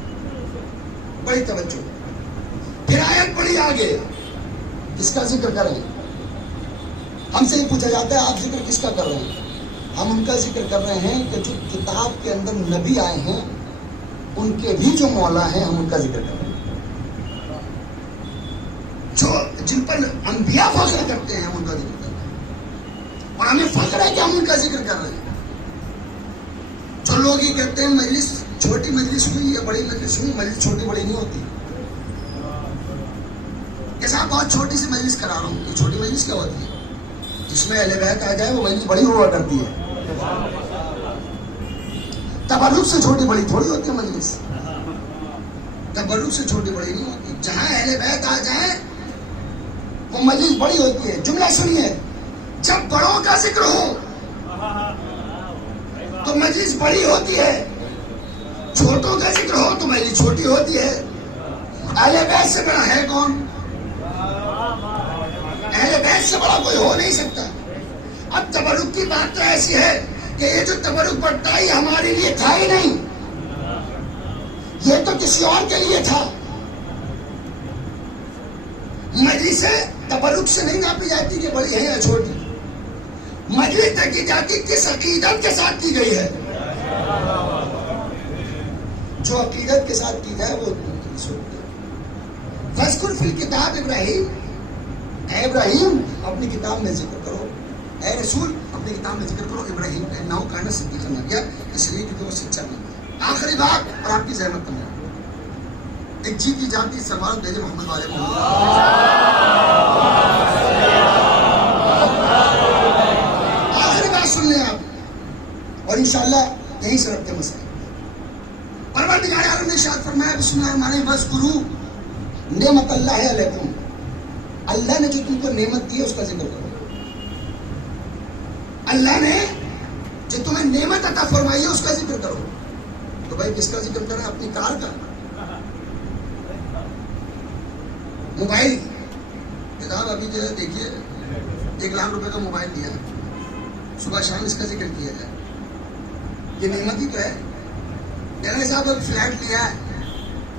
بڑی توجہ. پھر آیت پڑھی آگے، کس کا ذکر کر رہے ہیں؟ ہم سے یہ پوچھا جاتا ہے آپ ذکر کس کا کر رہے ہیں؟ ہم ان کا ذکر کر رہے ہیں کہ جو کتاب کے اندر نبی آئے ہیں ان کے بھی جو مولا ہیں ہم ان کا ذکر کر رہے ہیں. جو جن پر انبیاء فخر کرتے ہیں ہم ان کا ذکر کر رہے ہیں، اور ہمیں فخر ہے کہ ہم ان کا ذکر کر رہے ہیں. جو لوگ یہ کہتے ہیں مجلس چھوٹی مجلس ہوئی یا بڑی مجلس ہوئی، مجلس چھوٹی بڑی نہیں ہوتی. ایسا بہت چھوٹی سی مجلس کرا رہا ہوں، یہ چھوٹی مجلس کیا ہوتی ہے؟ جس میں اہل بیت آ جائے وہ مجلس بڑی ہوا کرتی ہے. تبرک سے چھوٹی بڑی تھوڑی ہوتی ہے مجلس. تبرک سے چھوٹی بڑی نہیں ہوتی. جہاں اہل بیت آ جائے وہ مجلس بڑی ہوتی ہے. جملہ سنیے، جب بڑوں کا ذکر ہو تو مجلس بڑی ہوتی ہے، چھوٹوں کا ذکر ہو تو مجلس چھوٹی ہوتی ہے. اہل بیت سے بڑا ہے کون؟ اہل بیت سے بڑا کوئی ہو نہیں سکتا. اب تبرک کی بات تو ایسی ہے کہ یہ جو تبرک بڑھتا ہے ہمارے لیے تھا ہی نہیں، یہ تو کسی اور کے لیے تھا. مجلس تبرک سے نہیں ناپی جاتی کہ بڑی ہے یا چھوٹی. مجلس دیکھی جاتی کس عقیدت کے ساتھ کی گئی ہے. جو عقیدت کے ساتھ کی جائے وہ وَاذْكُرْ فِي الْكِتَابِ إِبْرَاهِيمَ. اے ابراہیم اپنی کتاب میں ذکر کرو، اے رسول اپنی کتاب میں ذکر کرو ابراہیم کا، انہو کان صدیقا نبیّا، اس لیے کہ وہ سچا نبی ہے. آخری بات اور آپ کی زحمت تمام ایک جیتی جاتی سوال دے دے محمد والے محمد. آخری بات سن لیں آپ اور انشاءاللہ یہیں سے رکھتے مسئلہ. پروردگار عالم نے ارشاد فرمایا بسم اللہ الرحمن الرحیم وَاذْكُرُوا نعمت اللہ علیکم. اللہ نے جو تم کو نعمت دی ہے اس کا ذکر کرو. اللہ نے جو تمہیں نعمت عطا فرمائی ہے اس کا ذکر کرو. تو بھائی کس کا ذکر کریں؟ اپنی کار کا، موبائل. جناب ابھی جو ہے دیکھیے 1 لاکھ روپے کا موبائل لیا ہے، صبح شام اس کا ذکر کیا جائے، یہ نعمت ہی تو ہے. کہنا صاحب اب فلیٹ لیا ہے،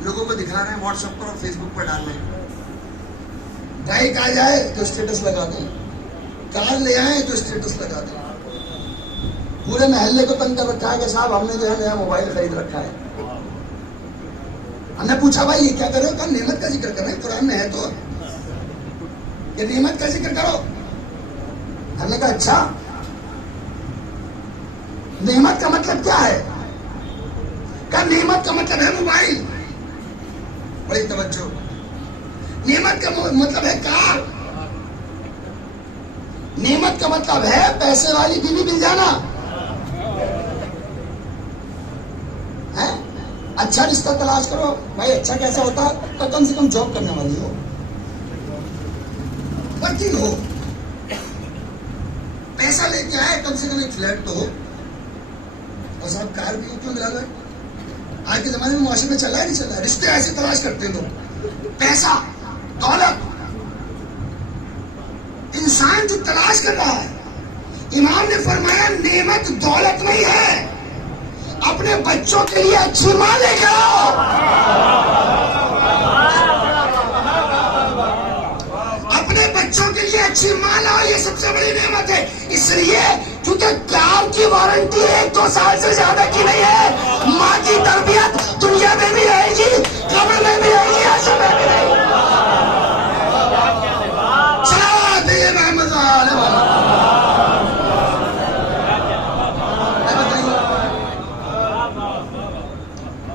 لوگوں کو دکھا رہے ہیں واٹس ایپ پر اور فیس بک پر ڈال رہے ہیں. بائک آ جائے تو اسٹیٹس لگا دیں، کار لے آئے تو اسٹیٹس لگا دیں. پورے محلے کو تنگ کر رکھا ہے کہ صاحب ہم نے جو ہے نیا موبائل خرید رکھا ہے. ہم نے پوچھا بھائی یہ کیا کرو؟ کہ نعمت کا ذکر کر رہے ہیں، قرآن میں ہے تو کہ نعمت کا ذکر کرو. ہم نے کہا اچھا نعمت کا مطلب کیا ہے؟ کہ نعمت کا مطلب ہے موبائل. بڑی توجہ. نعمت کا مطلب ہے کار. نعمت کا مطلب ہے پیسے والی بیوی مل جانا. اچھا رشتہ تلاش کرو. بھائی اچھا کیسا ہوتا ہے؟ تو کم سے کم جاب کرنے والی ہو، ورکنگ ہو، پیسہ لے کے آئے، کم سے کم ایک فلیٹ تو ہو. اور صاحب کار بھی کیوں دلا لو؟ آج کے زمانے میں معاشرے میں چل رہا ہے نہیں چل رہا ہے؟ رشتے ایسے تلاش کرتے ہیں لوگ. پیسہ، دولت. انسان جو تلاش کر رہا ہے، امام نے فرمایا نعمت دولت نہیں ہے. اپنے اپنے بچوں کے لیے اچھی ماں لے کر آؤ. اپنے بچوں کے لیے اچھی ماں لاؤ, یہ سب سے بڑی نعمت ہے. اس لیے کیونکہ کار کی وارنٹی 1-2 سال سے زیادہ کی نہیں ہے. ماں کی تربیت دنیا میں بھی رہے گی, قبر میں بھی رہے گی, عرش میں بھی رہے گی.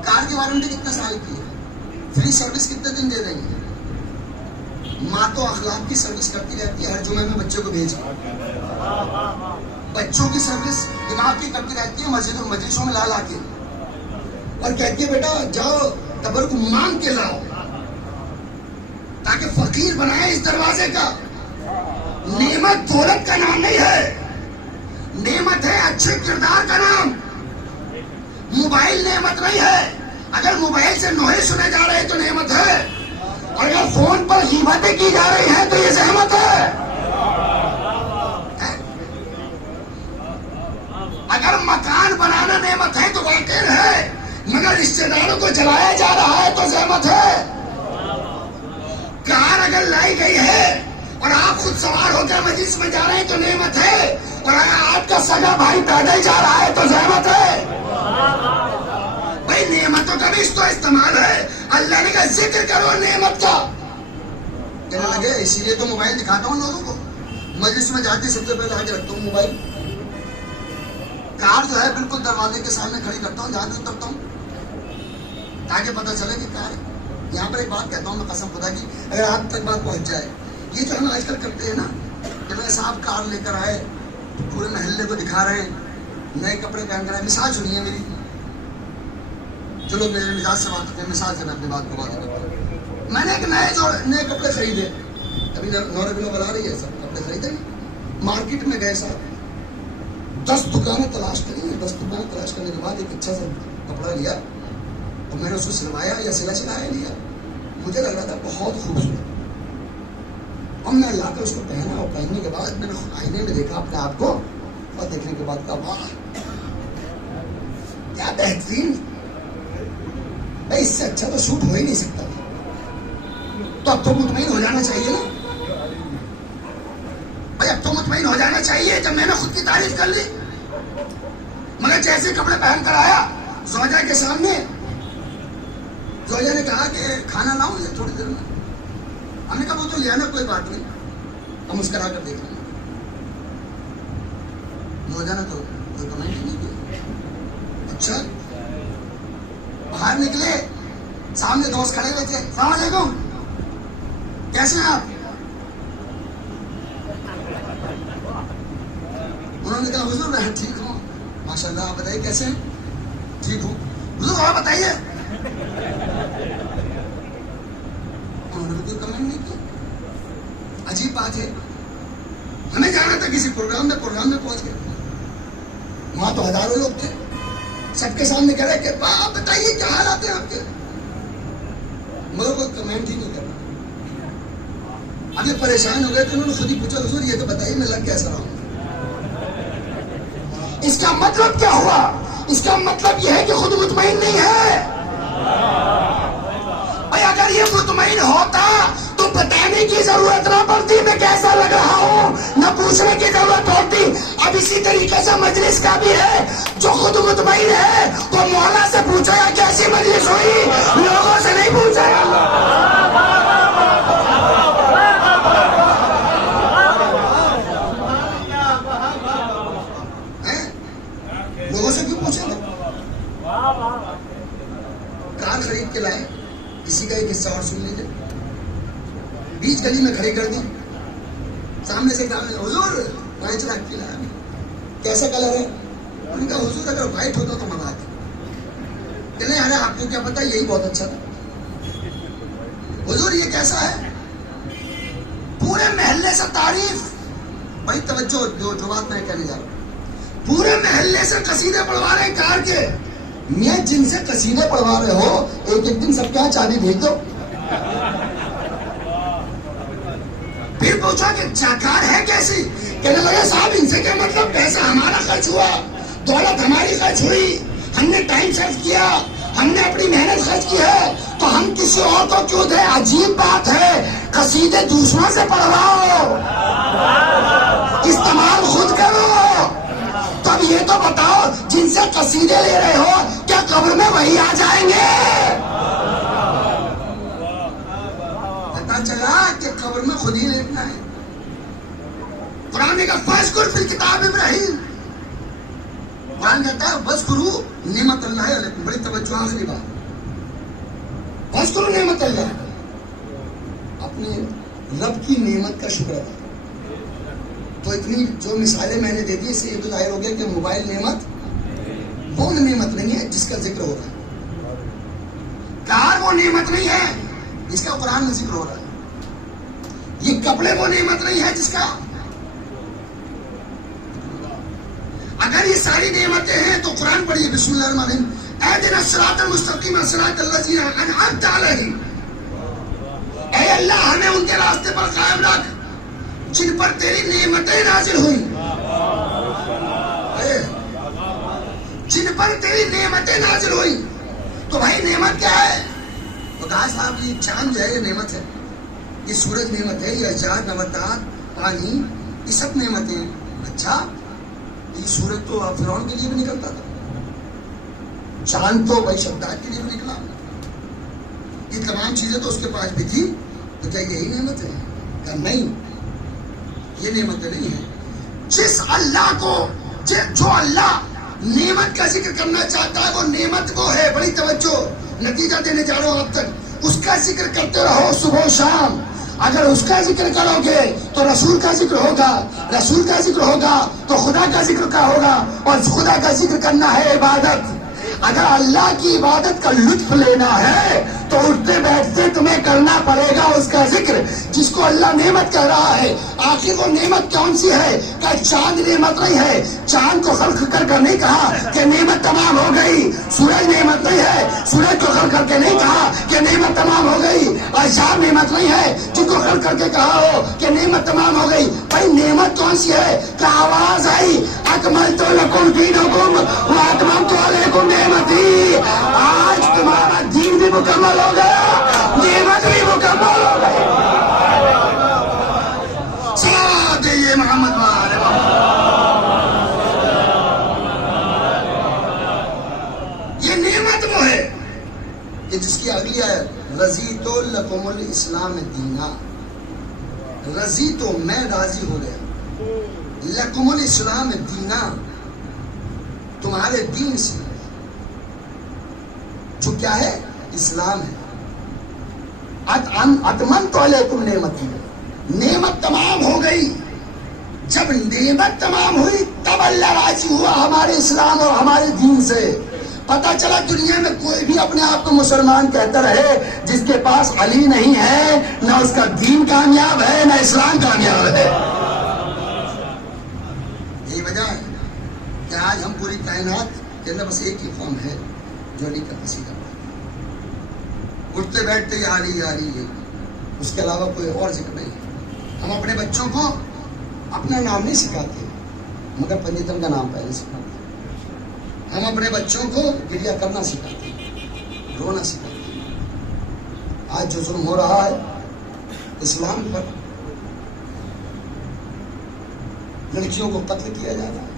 کار کی وارنٹی کتنے سال کی ہے؟ فری سروس کتنے دن دے دیں گے؟ ماں تو اخلاق کی سروس کرتی رہتی ہے, ہر جمعے میں بچوں کو بھیج, بچوں کی سروس دماغ کی کرتی رہتی ہے مسجدوں مجلسوں میں لا لا کے, اور کہتی ہے بیٹا جاؤ تبرک مانگ کے لاؤ تاکہ فقیر بنائے اس دروازے کا. نعمت دولت کا نام نہیں ہے, نعمت ہے اچھے کردار کا نام. موبائل نعمت نہیں ہے, اگر موبائل سے نوحے سنے جا رہے تو نعمت ہے, اور اگر فون پر غیبتیں کی جا رہی ہیں تو یہ زحمت ہے. اگر مکان بنانا نعمت ہے تو واقع ہے, مگر رشتے داروں کو جلایا جا رہا ہے تو زحمت ہے. کار اگر لائی گئی ہے اور آپ خود سوار ہو کر مجلس میں جا رہے ہیں تو نعمت ہے, اور اگر آپ کا سگا بھائی پیدل جا رہا ہے تو زحمت ہے. بھائی نعمتوں کا بھی اس کو استعمال ہے. اللہ نے کہا ذکر کرو نعمت کا. کہنے لگے اسی لیے تو موبائل دکھاتا ہوں لوگوں کو, مجلس میں جاتے سب سے پہلے آگے رکھتا ہوں موبائل. کار جو ہے بالکل دروازے کے سامنے کھڑی کرتا ہوں جہاں بھی اترتا ہوں تاکہ پتہ چلے کہ کار ہے. یہاں پر ایک بات کہتا ہوں میں قسم خدا کی, اگر آپ تک بات پہنچ جائے, یہ جو ہم آج کل کرتے ہیں نا کہ میں صاحب کار لے کر آئے, پورے محلے کو دکھا رہے ہیں, نئے کپڑے پہن کر آئے. مثال سنیے میری, جو لوگ میرے مزاج سے واقف ہیں, مثال سے میں اپنی بات کو بات کرتا ہوں. میں نے ایک نئے کپڑے خریدے, ابھی 9 کلو بنا رہی ہے, سب کپڑے خریدے. مارکیٹ میں گئے صاحب, 10 دکانیں تلاش کری, 10 دکانیں تلاش کرنے کے بعد ایک اچھا سا کپڑا لیا اور میں نے اس کو سلوایا یا سلایا لیا. مجھے لگ رہا تھا بہت خوبصورت, اور میں لا کر اس کو پہنا, اور پہننے کے بعد میں نے آئینے میں دیکھا اپنے آپ کو, اور دیکھنے کے بعد کہا واہ کیا بہترین, بھائی اس سے اچھا تو سوٹ ہو ہی نہیں سکتا. تو اب تو مطمئن ہو جانا چاہیے نا بھائی, اب تو مطمئن ہو جانا چاہیے جب میں نے خود کی تعریف کر لی. مگر جیسے کپڑے پہن کر آیا زوجہ کے سامنے, زوجہ نے کہا کہ کھانا لاؤں یا تھوڑی دیر میں. ہم نے کہا وہ تو لیا نا, کوئی بات نہیں, ہم مسکرا کر دیکھ لیں گے. زوجہ نے تو کوئی کمنٹ ہی نہیں کیا. اچھا باہر نکلے, سامنے دوست کھڑے ہوئے تھے, السلام علیکم کیسے ہیں آپ؟ انہوں نے کہا حضور میں ٹھیک ہوں ماشاء اللہ, آپ بتائیے کیسے ہیں؟ ٹھیک ہوں. حضور آپ بتائیے. انہوں نے کوئی کمنٹ نہیں کیا. عجیب بات ہے, ہمیں جانا تھا کسی پروگرام میں پہنچ گئے, وہاں تو ہزاروں لوگ تھے, سب کے سامنے کہہ رہے کہ آپ بتائیے کیا حالات ہیں آپ کے, مگر کوئی کمنٹ ہی نہیں کرنا. ابھی پریشان ہو گئے تو انہوں نے خود ہی پوچھا حضور یہ تو بتائیے میں لگ کیسا رہا ہوں. اس کا مطلب کیا ہوا؟ اس کا مطلب یہ ہے کہ خود مطمئن نہیں ہے. بھائی اگر یہ مطمئن ہوتا تو بتانے کی ضرورت نہ پڑتی میں کیسا لگ رہا ہوں, نہ پوچھنے کی ضرورت ہوتی. اب اسی طریقے سے مجلس کا بھی ہے, جو خود مطمئن ہے تو مولا سے پوچھا یا کیسی مجلس ہوئی, لوگوں سے نہیں پوچھا. لوگوں سے کیوں پوچھیں گے؟ کار خرید کے لائے, کسی کا ایک حصہ اور سن لیجیے. بیچ گلی میں کھڑی کر دی, سامنے سے حضور 5 لاکھ کی لایا, کیسا کلر ہے؟ انہوں نے کہا حضور اگر وائٹ ہوتا تو منگا دیں. کہنے ارے آپ کو کیا پتا, یہی بہت اچھا تھا. حضور یہ کیسا ہے؟ پورے محلے سے تعریف. بھائی توجہ, جو بات میں کہنے جا رہا ہوں, پورے محلے سے قصیدے پڑھوا رہے ہیں کار کے. میں جن سے قصیدے پڑھوا رہے ہو ایک دن سب کے یہاں چابی بھیج دو. پھر پوچھا کہ کار ہے کیسی؟ کہنے لگے صاحب ان سے کیا مطلب, پیسہ ہمارا خرچ ہوا, دولت ہماری خرچ ہوئی, ہم نے ٹائم خرچ کیا، ہم نے اپنی محنت خرچ کی ہے، تو ہم کسی اور کو کیوں دیں؟ عجیب بات ہے، قصیدے دوسروں سے پڑھواؤ، استعمال خود کرو۔ تو اب یہ تو بتاؤ، جن سے قصیدے لے رہے ہو کیا قبر میں وہی آ جائیں گے؟ پتا چلا کہ قبر میں خود ہی لیٹنا ہے۔ قرآن نے کہا فاذکر فی الکتاب ابراہیم، قرآن کہتا ہے وذکروا نعمت اللہ علیکم، بڑی توجہ، آخری بات، وذکروا نعمت اللہ، اپنے رب کی نعمت کا شکر ادا۔ تو اتنی جو مثالیں میں نے دے دی، اس سے یہ تو ظاہر ہو گیا کہ موبائل نعمت وہ نعمت نہیں ہے جس کا ذکر ہو رہا ہے، کار وہ نعمت نہیں ہے جس کا قرآن میں ذکر ہو رہا ہے، یہ کپڑے وہ نعمت نہیں ہے جس کا، اگر یہ ساری نعمتیں ہیں تو قرآن پڑھیے، بسم اللہ الرحمن الرحیم، اہدنا الصراط المستقیم صراط الذین انعمت علیہم، اے اللہ ہمیں ان کے راستے پر قائم رکھ جن پر تیری نعمتیں نازل ہوئی، جن پر تیری نعمتیں نازل ہوئی۔ تو بھائی نعمت کیا ہے؟ تو کہا صاحب یہ چاند جو ہے یہ نعمت ہے، یہ سورج نعمت ہے، یہ اشجار، نباتات، پانی، یہ سب نعمتیں ہیں۔ اچھا، یہ سورج تو فرعون کے لیے بھی نکلتا تھا، چاند تو بھائی شداد کے لیے بھی نکلا، یہ تمام چیزیں تو اس کے پاس بھی تھی، تو کیا یہی نعمت ہے؟ کہا نہیں، یہ نعمتیں نہیں ہے۔ جس اللہ کو، جو اللہ نعمت کا ذکر کرنا چاہتا ہے وہ نعمت وہ ہے، بڑی توجہ، نتیجہ دینے جا رہا ہوں اب تک، اس کا ذکر کرتے رہو صبح و شام۔ اگر اس کا ذکر کرو گے تو رسول کا ذکر ہوگا، رسول کا ذکر ہوگا تو خدا کا ذکر کا ہوگا، اور خدا کا ذکر کرنا ہے عبادت۔ اگر اللہ کی عبادت کا لطف لینا ہے تو اٹھتے بیٹھتے تمہیں کرنا پڑے گا اس کا ذکر، جس کو اللہ نعمت کہہ رہا ہے۔ آخر وہ نعمت کون سی ہے؟ کہ چاند نعمت نہیں ہے، چاند کو خلق کر نہیں کہا کہ نعمت تمام ہو گئی، سورج نعمت نہیں ہے، سورج کو خلق کر کے نہیں کہا کہ نعمت تمام ہو گئی، اشجار نعمت نہیں ہے جن کو خلق کر کے کہا ہو کہ نعمت تمام ہو گئی۔ بھائی نعمت کون سی ہے؟ کہ آواز آئی اکملت لکم دینکم واتممت علیکم نعمتی، آج تمہارا دین بھی مکمل ہو گیا، نعمت بھی مکمل ہو گئی۔ صلوات دیجیے محمد والے محمد۔ یہ نعمت وہ ہے کہ جس کی اگلی ہے رضیت لکم الاسلام دینا، رضی تو میں راضی ہو گیا، لکم الاسلام دینا، تمہارے دین سے، جو کیا ہے؟ اسلام ہے۔ اتممت علیکم نعمتی، نعمت تمام ہو گئی۔ جب نعمت تمام ہوئی تب اللہ راضی ہوا ہمارے اسلام اور ہمارے دین سے۔ پتا چلا دنیا میں کوئی بھی اپنے آپ کو مسلمان کہتا رہے، جس کے پاس علی نہیں ہے، نہ اس کا دین کامیاب ہے نہ اسلام کامیاب ہے۔ یہی وجہ ہے کہ آج ہم پوری کائنات کے اندر بس ایک ہی قوم ہے جو علی کا قصیدہ پڑھتی ہے، اٹھتے بیٹھتے یا علی ہے، اس کے علاوہ کوئی اور ذکر نہیں ہے۔ ہم اپنے بچوں کو اپنا نام نہیں سکھاتے مگر پنجتن کا نام پہلے سکھاتے ہیں۔ ہم اپنے بچوں کو گریہ کرنا سکھاتے ہیں، رونا سکھاتے ہیں۔ آج جو ظلم ہو رہا ہے اسلام پر، لڑکیوں کو قتل کیا جا رہا ہے،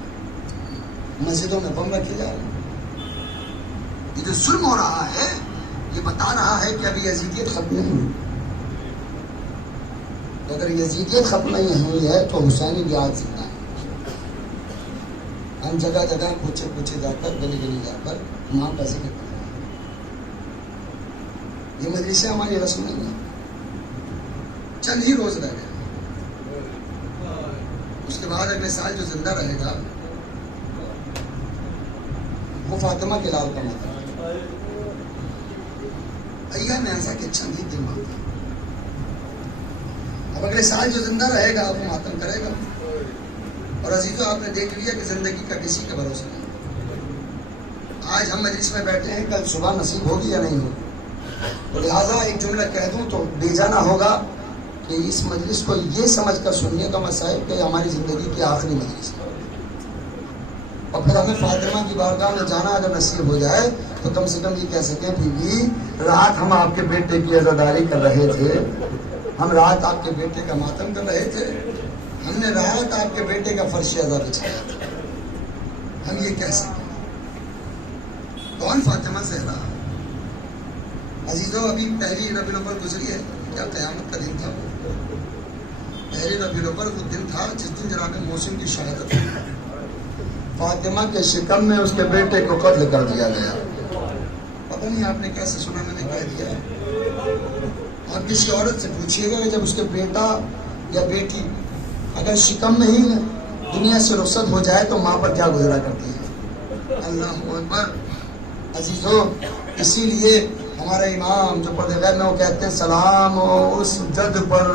مسجدوں میں بم رکھے جا رہے ہیں، یہ جو ظلم ہو رہا ہے یہ بتا رہا ہے کہ ابھی یزیدیت ختم نہیں ہوئی۔ اگر یزیدیت ختم نہیں ہوئی ہے تو حسینی بھی آج زندہ ہے۔ ہم جگہ جگہ پوچھے جا کر، گلی گلی جا کر امام کا ذکر کر رہے ہیں۔ یہ مجلسیں ہماری رسم نہیں ہے، چند ہی روز رہ گئے، اس کے بعد اگلے سال جو زندہ رہے گا وہ فاطمہ کے لال کا ماتم، ایام ایسا کہ چند ہی دن ماتم۔ اب اگلے سال جو زندہ رہے گا وہ ماتم کرے گا۔ اور عزیزو آپ نے دیکھ لیا کہ زندگی کا کسی کا بھروسہ نہیں۔ آج ہم مجلس میں بیٹھے ہیں، کل صبح نصیب ہوگی یا نہیں ہوگی، تو لہٰذا ایک جملہ کہہ دوں تو بیجانا ہوگا کہ اس مجلس کو یہ سمجھ کر سننے کا مسائل کہ ہماری زندگی کی آخری مجلس ہے، اور پھر ہمیں فاطمہ کی بارگاہ میں جانا اگر نصیب ہو جائے تو کم سے کم یہ کہہ سکیں بیوی رات ہم آپ کے بیٹے کی عزاداری کر رہے تھے، ہم رات آپ کے بیٹے کا ماتم کر رہے تھے، ہم نے رات آپ کے بیٹے کا فرش عزا بچھایا تھا، ہم یہ کہہ سکیں۔ کون فاطمہ زہرا؟ عزیزو ابھی پہلی ربیع الاول گزری ہے، کیا قیامت کا دن تھا؟ پہلی ربیع الاول وہ دن تھا جس دن جناب محسن کی شہادت ہوئی۔ فاطمہ کے شکم میں اس کے بیٹے کو قتل کر دیا گیا۔ پتہ نہیں آپ نے کیسے سنا، میں نے کہہ دیا۔ آپ کسی عورت سے پوچھیے گا کہ جب اس کے بیٹا یا بیٹی اگر شکم میں ہی دنیا سے رخصت ہو جائے تو ماں پر کیا گزرا کرتی ہے۔ اللہ اکبر۔ عزیزو اسی لیے ہمارے امام جو پردے غیب میں وہ کہتے ہیں سلام ہو اس جد پر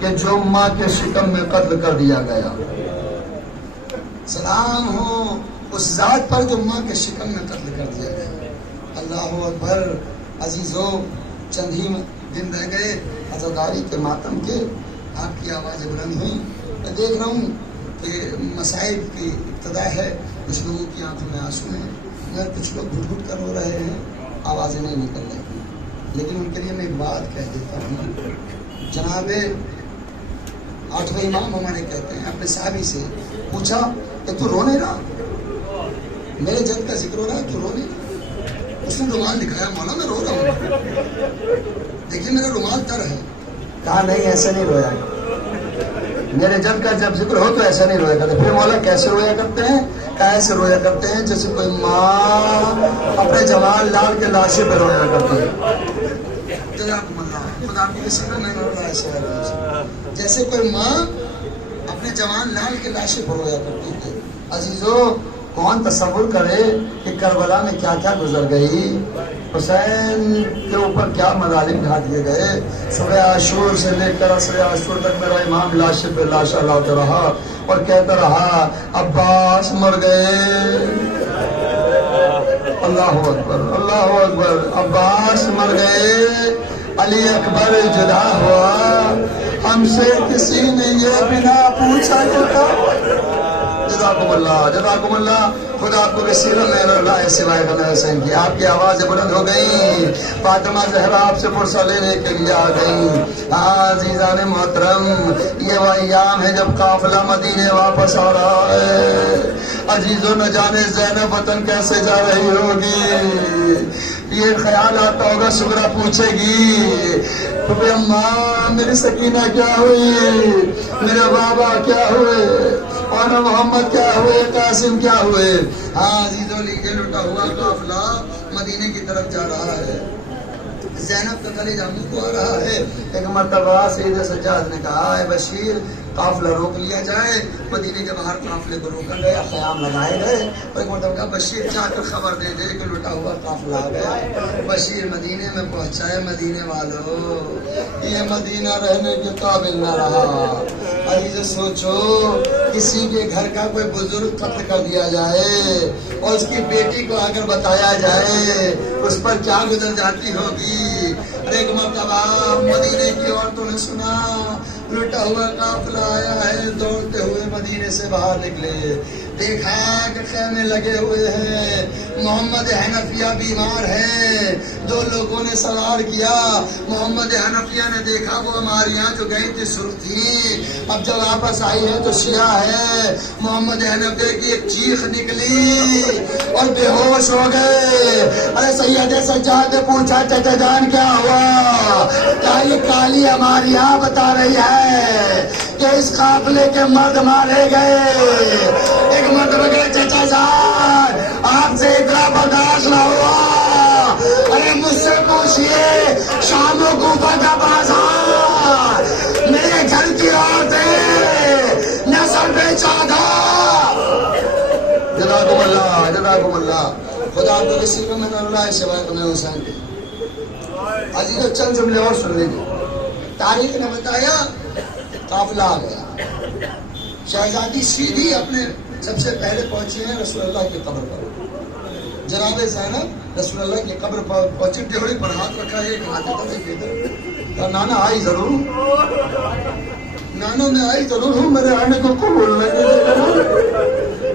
کہ جو ماں کے شکم میں قتل کر دیا گیا، سلام ہو اس ذات پر جو ماں کے شکم میں قتل کر دیا گیا۔ اللہ اکبر۔ عزیزو چند ہی دن رہ گئے عزاداری کے ماتم کے، آپ کی آوازیں بلند ہوئی۔ میں دیکھ رہا ہوں کہ مسائل کی ابتدا ہے، کچھ لوگوں کی آنکھوں میں آنسو ہیں، مگر کچھ لوگ گھٹ گھٹ کر رو رہے ہیں، آوازیں نہیں نکل رہی، لیکن ان کے لیے میں ایک بات کہہ دیتا ہوں۔ جناب 8ویں امام ہمارے کہتے ہیں اپنے صحابی سے پوچھا کہ تو رو نہیں رہا؟ میرے جد کا ذکر ہو رہا ہے، تو رو نہیں رہا؟ اس نے رومال دکھایا، مولا میں رو رہا ہوں، دیکھیے میرا رومال تر ہے۔ کہا نہیں ایسے نہیں رویا، میرے جد کا جب ذکر ہو تو ایسا نہیں رویا کرتے۔ پھر مولا کیسے رویا کرتے ہیں؟ ایسے رویا کرتے ہیں جیسے کوئی ماں اپنے جوان لال کے لاشے پہ رویا کرتی ہے۔ خدا آپ کی سمجھ میں رو رہا ہے ایسے، جیسے کوئی ماں اپنے جوان لال کے لاشے پر رویا کرتی ہے۔ عزیزو کون تصور کرے کہ کربلا میں کیا کیا گزر گئی، حسین کے اوپر کیا مظالم ڈھا دیے گئے۔ صبح عاشور سے لے کر عصر عاشور تک میرا امام لاشے پہ لاشا لاتا رہا اور کہتا رہا عباس مر گئے، اللہ اکبر اللہ اکبر، عباس مر گئے، علی اکبر جدا ہوا، ہم سے کسی نے یہ بنا پوچھا جزاکم اللہ جزاکم اللہ۔ خدا آپ کو وسیلہ میں اللہ سوائے غم حسین کی۔ آپ کی آوازیں بلند ہو گئی، فاطمہ زہرا آپ سے پرسہ لینے کے لیے آ گئی۔ عزیزان محترم، یہ وہ ایام ہے جب قافلہ مدینے واپس آ رہا ہے۔ عزیزو نہ جانے زینب وطن کیسے جا رہی ہوگی، یہ خیال آتا ہوگا سغرا پوچھے گی اماں میری سکینہ کیا ہوئی، میرے بابا کیا ہوئے، اور محمد کیا ہوئے، قاسم کیا ہوئے۔ ہاں عزیزو لیجیے لٹا ہوا قافلہ مدینے کی طرف جا رہا ہے، زینب کا کلیجہ منہ کو آ رہا ہے۔ ایک مرتبہ سید سجاد نے کہا اے بشیر قافلہ روک لیا جائے، مدینے کے باہر قافلے کو روکا گیا، خیام لگائے گئے، اور ایک مرتبہ کہا بشیر جا کر خبر دے دے کہ لٹا ہوا قافلہ آ گیا۔ بشیر مدینے میں پہنچا ہے، مدینے والوں یہ مدینہ رہنے کے قابل نہ رہا۔ عزیز سوچو کسی کے گھر کا کوئی بزرگ قتل کر دیا جائے اور اس کی بیٹی کو اگر بتایا جائے اس پر کیا گزر جاتی ہوگی۔ ایک مرتبہ مدینے کی عورتوں نے سنا لٹا ہوا قافلہ آیا ہے، دوڑتے ہوئے مدینے سے باہر نکلے، دیکھا کہ خیمے لگے ہوئے ہیں، محمد حنفیہ بیمار ہیں، دو لوگوں نے سوار کیا، محمد حنفیہ نے دیکھا وہ ہمارے یہاں جو گئی تھی سرخ تھی، اب جب واپس آئی ہے تو سیاہ ہے۔ محمد حنفیہ کی ایک چیخ نکلی اور بے ہوش ہو گئے۔ ارے سید سجاد نے پوچھا چچا جان کیا ہوا؟ کیا یہ کالی ہمارے یہاں بتا رہی ہے کہ اس قافلے کے مرد مارے گئے؟ ایک مرتبہ گئے چچا جان آپ سے اتنا برداشت نہ ہوا، ارے مجھ سے پوچھئے شام و کوفہ کا بازار، میرے گھر کی عورتیں نسل پہ چادر۔ جزاکم اللہ جزاکم اللہ۔ خدا آپ کو کسی کو میں نے اللہ سوائے تمہیں حسین کی۔ عزیزو چند جملے اور سن لیجیے۔ تاریخ نے بتایا قافلہ آ گیا، شہزادی سیدھی اپنے سب سے پہلے پہنچی ہیں رسول اللہ کی قبر پر۔ جناب زینب رسول اللہ کی قبر پر پہنچی، ڈیوڑی پر ہاتھ رکھا ہے، ایک ہاتھ ادھر، نانا آئی ضرور، نانا میں آئی ضرور ہوں، میرے آنے کو قبول نہیں۔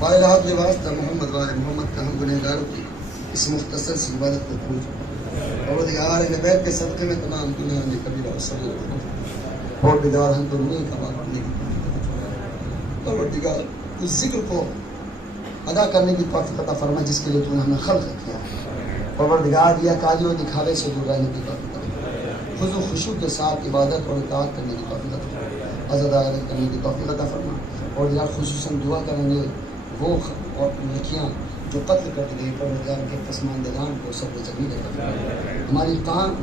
بالاحد واسطہ محمد والے محمد کا ہم گنہگاروں کی اس مختصر سی عبادت کو قبول فرما۔ پروردگار اہل بیت کے صدقے میں تمام گناہ نے کبیرہ اور صغیرہ پروردگار ہم کو نیک عمل کرنے کی پروردگار اس ذکر کو ادا کرنے کی توفیق عطا فرما جس کے لیے تو نے ہمیں خلق کیا۔ پروردگار دیا کاجی و دکھاوے سے دور رہنے کی توفیق عطا فرما، خضوع خشوع کے ساتھ عبادت اور اطاعت کرنے کی توفیق عطا فرما، عزاداری کرنے کی توفیق عطا فرما۔ اور دیگر خصوصاً دعا کریں گے وہ اور لڑکیاں جو قتل کر دی گئی، پروردگار کے پسماندگان کو صبر جمیل عطا فرما، ہماری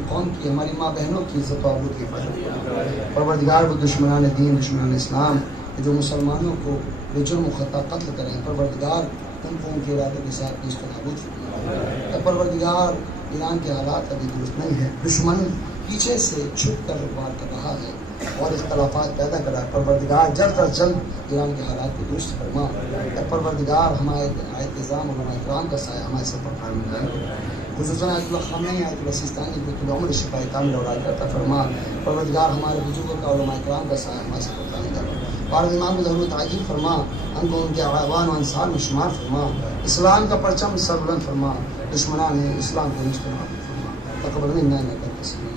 قوم کی ہماری ماں بہنوں کی عزت و آبرو کی حفاظت فرما۔ پروردگار وہ دشمنان دین دشمنان اسلام جو مسلمانوں کو بے جرم و خطا قتل کریں، پروردگار ان کو ان کے ارادے کے ساتھ نیست و نابود فرما۔ پروردگار ایران کے حالات ابھی درست نہیں ہے، دشمن پیچھے سے چھپ کر وار کر رہا ہے اور اختلافات پیدا کر رہا ہے۔ پروردگار جلد از جلد ایران کے حالات کو درست فرما۔ پروردگار ہمارے اعتزام اور ہمارے کرام کا سایہ ہمارے سب پر قائم رہے، خصوصاً آیت اللہ خامنئی آیت اللہ سیستانی کو طول عمر شفاء کامل اور عافیت عطا فرما۔ پروردگار ہمارے بزرگوں کا علماء کرام کا سایہ ہمارے سب پر قائم رہے، اور امام کو ضرور تعجیل فرما، ان کو ان کے اعوان و انصار میں شمار فرما، اسلام کا پرچم سر بلند فرما، دشمنان اسلام کو نیست و نابود فرما۔ تقبل منا انک انت السمیع